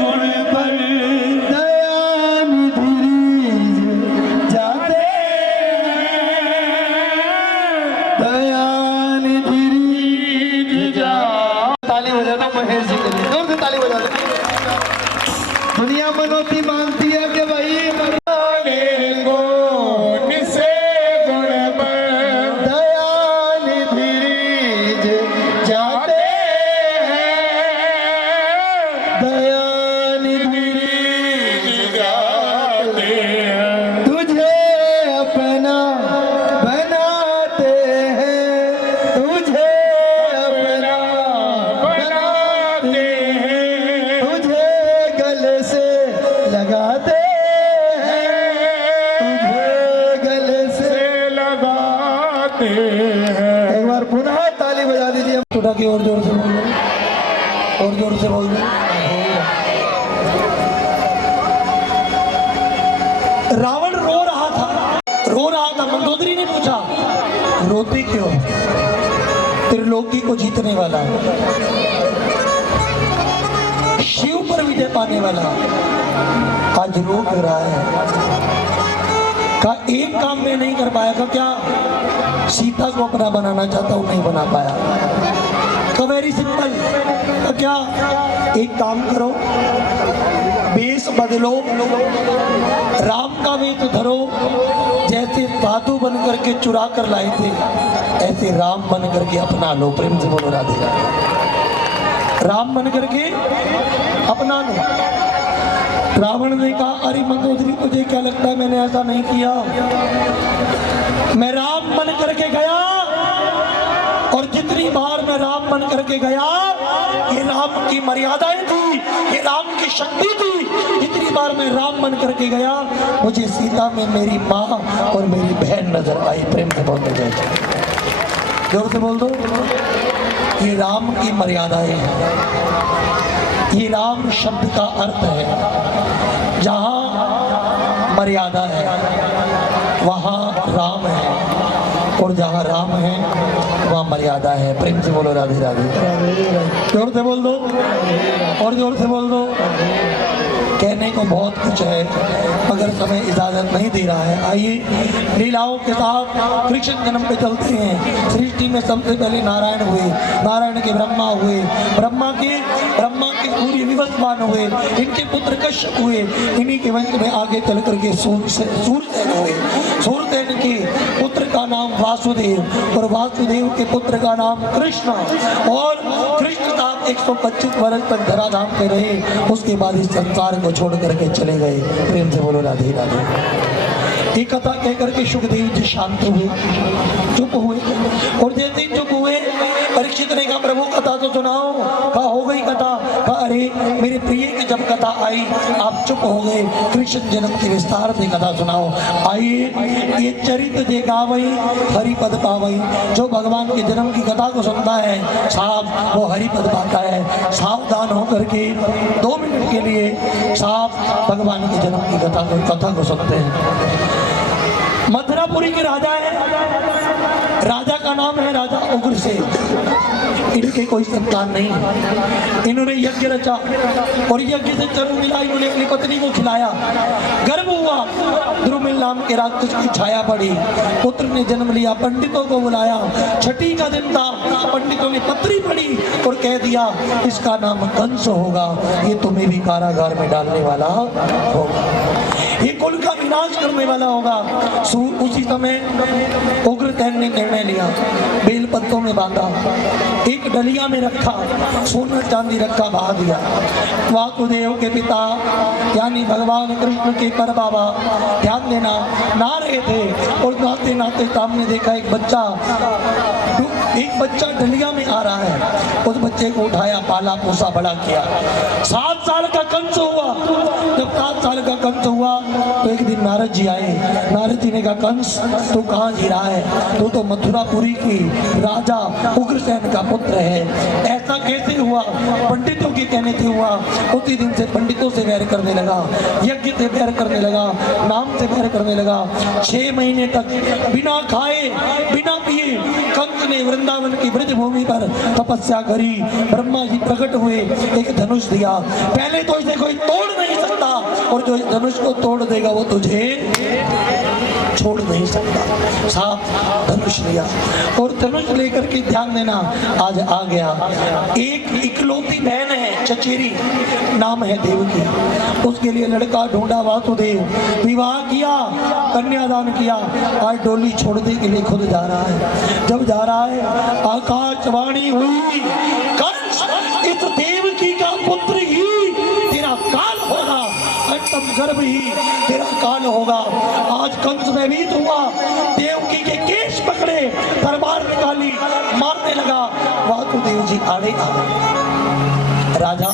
गुण पर दया निधि जाते दया निधि जा। ताली बजा दो महेश जी के लिए, जोर से ताली बजा दो। दुनिया मनोती मानती है कि भाई कौन से गुण पर दया निधि जाते दया निधि जाते हैं। तुझे अपना बनाते हैं, तुझे अपना बनाते हैं, तुझे गले से लगाते हैं, तुझे गले से। लगाते हैं। एक बार पुनः ताली बजा दीजिए। थोड़ा की और जोर से बोल दो, और जोर से बोल दो। रावण रो रहा था। मंदोदरी ने पूछा रोते क्यों? त्रिलोकी को जीतने वाला, शिव पर विजय पाने वाला आज रो क्यों रहा है? का एक काम में नहीं कर पाया। का क्या सीता को अपना बनाना चाहता हूं, नहीं बना पाया। का वेरी सिंपल। का क्या एक काम करो, वेश बदलो, राम का वेश धरो। जैसे साधु बन करके चुरा कर लाए थे, ऐसे राम बन करके अपना लो। प्रेम से बोलो राधे राधे। राम बन करके अपना लो। रावण ने कहा अरे मंदोदरी तुझे क्या लगता है मैंने ऐसा नहीं किया? मैं राम बन करके गया, और जितनी बार मैं राम बन करके गया, ये राम की मर्यादाएं थी, ये राम की शक्ति थी। जितनी बार मैं राम बन करके गया, मुझे सीता में मेरी माँ और मेरी बहन नजर आई। प्रेम से बोलते जाए, जोर से बोल दो। ये राम की मर्यादाएं हैं, ये राम शब्द का अर्थ है। जहाँ मर्यादा है वहाँ राम है, और जहाँ राम है वहाँ मर्यादा है। प्रेम से बोलो राधे राधे। जोर से बोल दो, और जोर से बोल दो। कहने को बहुत कुछ है मगर समय इजाजत नहीं दे रहा है। आइए लीलाओं के साथ कृष्ण जन्म पे चलते हैं। सृष्टि में सबसे पहले नारायण हुए, नारायण के ब्रह्मा हुए, ब्रह्मा के सूर्य विवस्वान हुए, इनके पुत्र कश्यप हुए, इन्हीं के वंश में आगे चल करके सूरसेन हुए। सूरसेन के पुत्र का नाम वासुदेव, और वासुदेव के पुत्र का नाम कृष्ण, और कृष्ण साहब 125 वर्ष तक धराधाम पे रहे। उसके बाद इस संसार को छोड़ करके चले गए। प्रेम से बोलो राधे राधे। ये कथा कह करके सुखदेव जी शांत हुए, चुप हुए, और जैसे ही चुप हुए परीक्षित ने कहा प्रभु कथा तो सुनाओ। कहा हो गई कथा। कहा अरे मेरे प्रिय की जब कथा आई आप चुप हो गए, कृष्ण जन्म के विस्तार से कथा सुनाओ। आइए ये चरित्र जे गावई हरि पद पावई। जो भगवान के जन्म की कथा को सुनता है साहब वो हरि पद पाता है। सावधान होकर के 2 मिनट के लिए साहब भगवान के जन्म की कथा को सुनते हैं। मथुरापुरी के राजा है, राजा का नाम है राजा उग्रसेन। इनके कोई संतान नहीं है। इन्होंने यज्ञ रचा और यज्ञ से चरु मिला, इन्होंने अपनी पत्नी को खिलाया। गर्भ हुआ, द्रुमिल नाम के राक्षस की छाया पड़ी, पुत्र ने जन्म लिया। पंडितों को बुलाया, छठी का दिन था, पंडितों ने पत्री पढ़ी और कह दिया इसका नाम कंस होगा, ये तुम्हें भी कारागार में डालने वाला होगा, ये कुल का विनाश करने वाला होगा। उसी समय उग्रसेन ने निर्णय लिया, बेल पत्तों में बांधा, एक डलिया में रखा, सोना चांदी रखा, बहा दिया। वासुदेव के पिता यानी भगवान कृष्ण के पर बाबा ध्यान देना ना रहे थे, और नाते नाते सामने देखा एक बच्चा डलिया में आ रहा है। उस बच्चे को उठाया, पाला पोसा बड़ा किया। 7 साल का कंस हुआ। जब 7 साल का कंस हुआ तो एक दिन नारद जी आए। नारद जी ने कहा कंस तू कहाँ जी रहा है? तू तो मथुरापुरी की राजा उग्रसेन का पुत्र है, ऐसा कैसे हुआ? पंडितों के कहने से हुआ। उसी दिन से पंडितों से वैर करने लगा, यज्ञ से वैर करने लगा, नाम से वैर करने लगा। 6 महीने तक बिना खाए बिना पिए कंस ने वृंदावन की ब्रज भूमि पर तपस्या करी। ब्रह्मा जी प्रकट हुए, एक धनुष दिया। पहले तो इसे कोई तोड़ नहीं सकता, और जो धनुष को तोड़ देगा वो तुझे छोड़ नहीं सकता। साफ धनुष लिया, और धनुष लेकर के ध्यान देना, आज आ गया। एक इकलौती बहन है चचेरी, नाम है देवकी। उसके लिए लड़का ढूंढा वासुदेव, विवाह किया, कन्यादान किया। आज डोली छोड़ने के लिए खुद जा रहा है। जब जा रहा है, आकाशवाणी हुई, कंस इस देवकी का पुत्र ही तेरा काल होगा, अंतम गर्भ ही तेरा काल होगा। आज कंस में भी हुआ, देवकी के केश पकड़े, तलवार निकाली, मारने लगा। वासुदेव जी आड़े आ गए। राजा,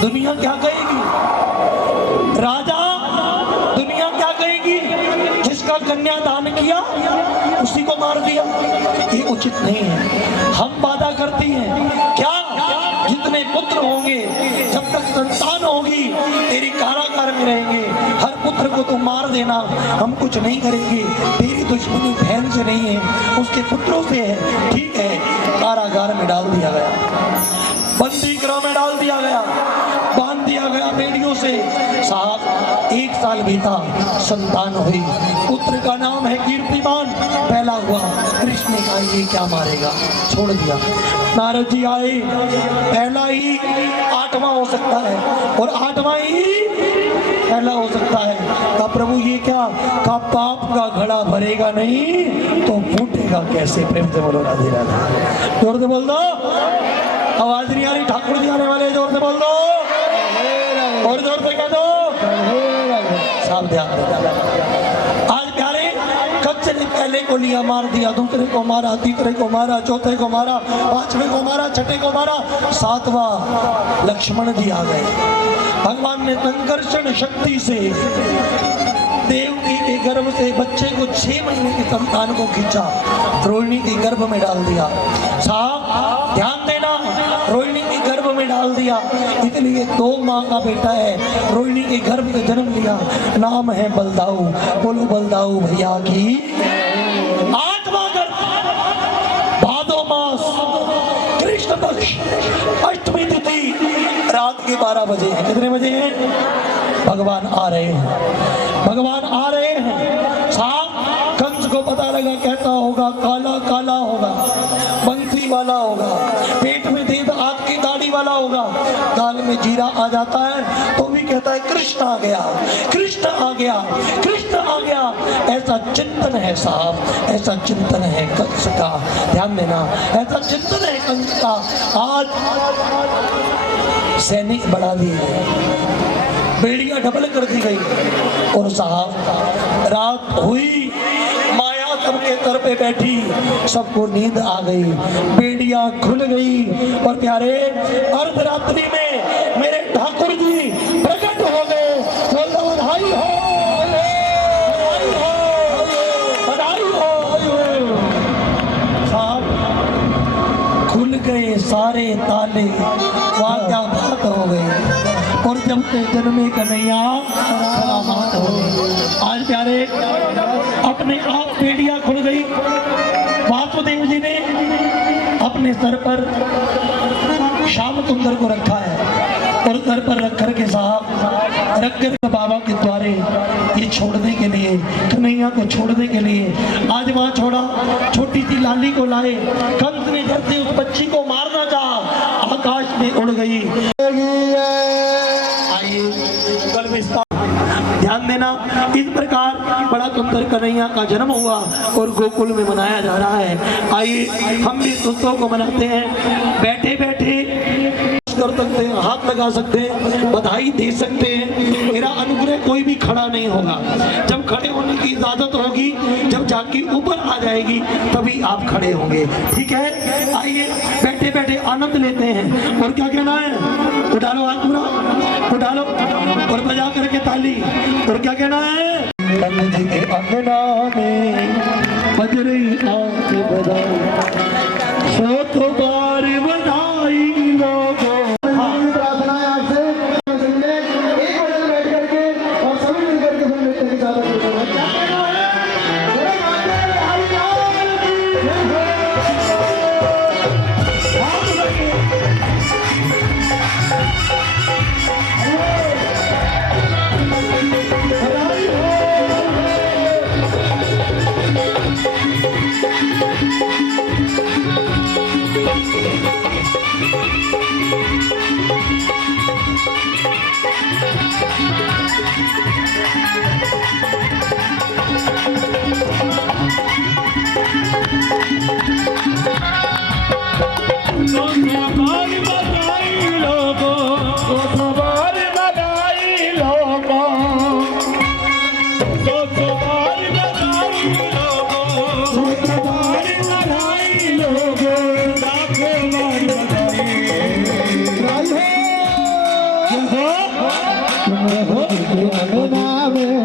दुनिया क्या कहेगी? राजा, दुनिया क्या कहेगी? जिसका कन्यादान किया उसी को मार दिया। ये उचित नहीं है। हम वादा करती हैं क्या, जितने पुत्र होंगे, जब तक संतान होगी तेरी कारागार में रहेंगे। हर पुत्र को तुम मार देना, हम कुछ नहीं करेंगे। तेरी दुश्मनी बहन से नहीं है, उसके पुत्रों से है। ठीक है, कारागार में डाल दिया गया, बंदी गृह में डाल दिया गया, बांध दिया गया बेड़ियों से। साहब 1 साल बीता, संतान हुई। पुत्र का नाम है कीर्तिमान। पहला हुआ, कृष्ण ने कहा ये क्या मारेगा, छोड़ दिया। नारद जी आए, पहला ही 8वां हो सकता है, और 8वां ही पहला हो सकता है। कहा प्रभु ये क्या? कहा पाप का घड़ा भरेगा नहीं तो फूटेगा कैसे? प्रेम से बोलो राधे राधे। जोर से बोल दो, आवाज नहीं आ रही, ठाकुर जी आने वाले, जोर से बोल दो, और जोर से कह दो। साफ ध्यान दो। आज प्यारे, कंस ने पहले को लिया, मार दिया, दूसरे को मारा, तीसरे को मारा, चौथे को मारा, 5वें को मारा, 6ठे को मारा, 7वां लक्ष्मण जी आ गए। भगवान ने संकर्षण शक्ति से देवकी के गर्भ से बच्चे को 6 महीने के संतान को खींचा, रोहिणी के गर्भ में डाल दिया। साहब ध्यान देना, रोहिणी के गर्भ में डाल दिया, इसलिए 2 माँ का बेटा है। रोहिणी के गर्भ से जन्म लिया, नाम है बलदाऊ। बोलो बलदाऊ भैया की। 8वां गर्भ, भादो मास, कृष्ण पक्ष, अष्टमी तिथि, रात के 12 बजे हैं। कितने बजे हैं? भगवान आ रहे हैं, भगवान आ रहे हैं। साहब कंस को पता लगा, कैसा होगा? काला काला होगा, बंसी वाला होगा, पेट में देद आग की दाढ़ी वाला होगा, दाल में जीरा आ जाता है तो भी कहता है कृष्ण आ गया, कृष्ण आ गया, कृष्ण आ गया। ऐसा चिंतन है साहब, ऐसा चिंतन है कंस का। ध्यान देना, ऐसा चिंतन है कंस का। आज सैनिक बढ़ा दिए हैं, बेड़ियां डबल कर दी गई, और साहब रात हुई, माया सबके सर पे बैठी, सबको नींद आ गई, बेड़ियां खुल गई। और प्यारे अर्धरात्रि में मेरे ठाकुर जी प्रकट हो गए। बोलो बधाई हो, बधाई हो। साहब खुल गए सारे ताले, वाद्या बात हो गई, और जब से जन्मे कन्हैया सलामत हो गए। आज प्यारे अपने आप बेड़ियां खुल गई। वासुदेव जी ने अपने सर पर श्याम सुंदर को रखा है, और सर पर रख कर के साहब रख कर बाबा के द्वारे ये छोड़ने के लिए, कन्हैया को छोड़ने के लिए आज वहां छोड़ा। छोटी सी लाली को लाए, कंस ने जैसे उस बच्ची को मारना चाहा, आकाश में उड़ गई। ध्यान देना, इस प्रकार बड़ा सुंदर कन्हैया का जन्म हुआ और गोकुल में मनाया जा रहा है। आइए हम भी उत्सव को मनाते हैं। बैठे बैठे कर सकते हैं, हाथ लगा सकते हैं, बधाई दे सकते हैं। मेरा अनुग्रह कोई भी खड़ा नहीं होगा। जब खड़े होने की इजाजत होगी, जब झांकी ऊपर आ जाएगी, तभी आप खड़े होंगे। ठीक है, आइए बैठे बैठे आनंद लेते हैं। और क्या कहना है? उठा लो हाथ पूरा, उठा लो और बजा करके ताली। और क्या कहना है? कन्हैया जी के अंगना में बज रही आंख बजाओ, 100 बार बजा तो सवार बधाई लोगों, तो सवार बधाई लोगों, तो सवार बधाई लोगों, तो सवार बधाई लोगों, लाखों बार बधाई तुम रहो अंगना में,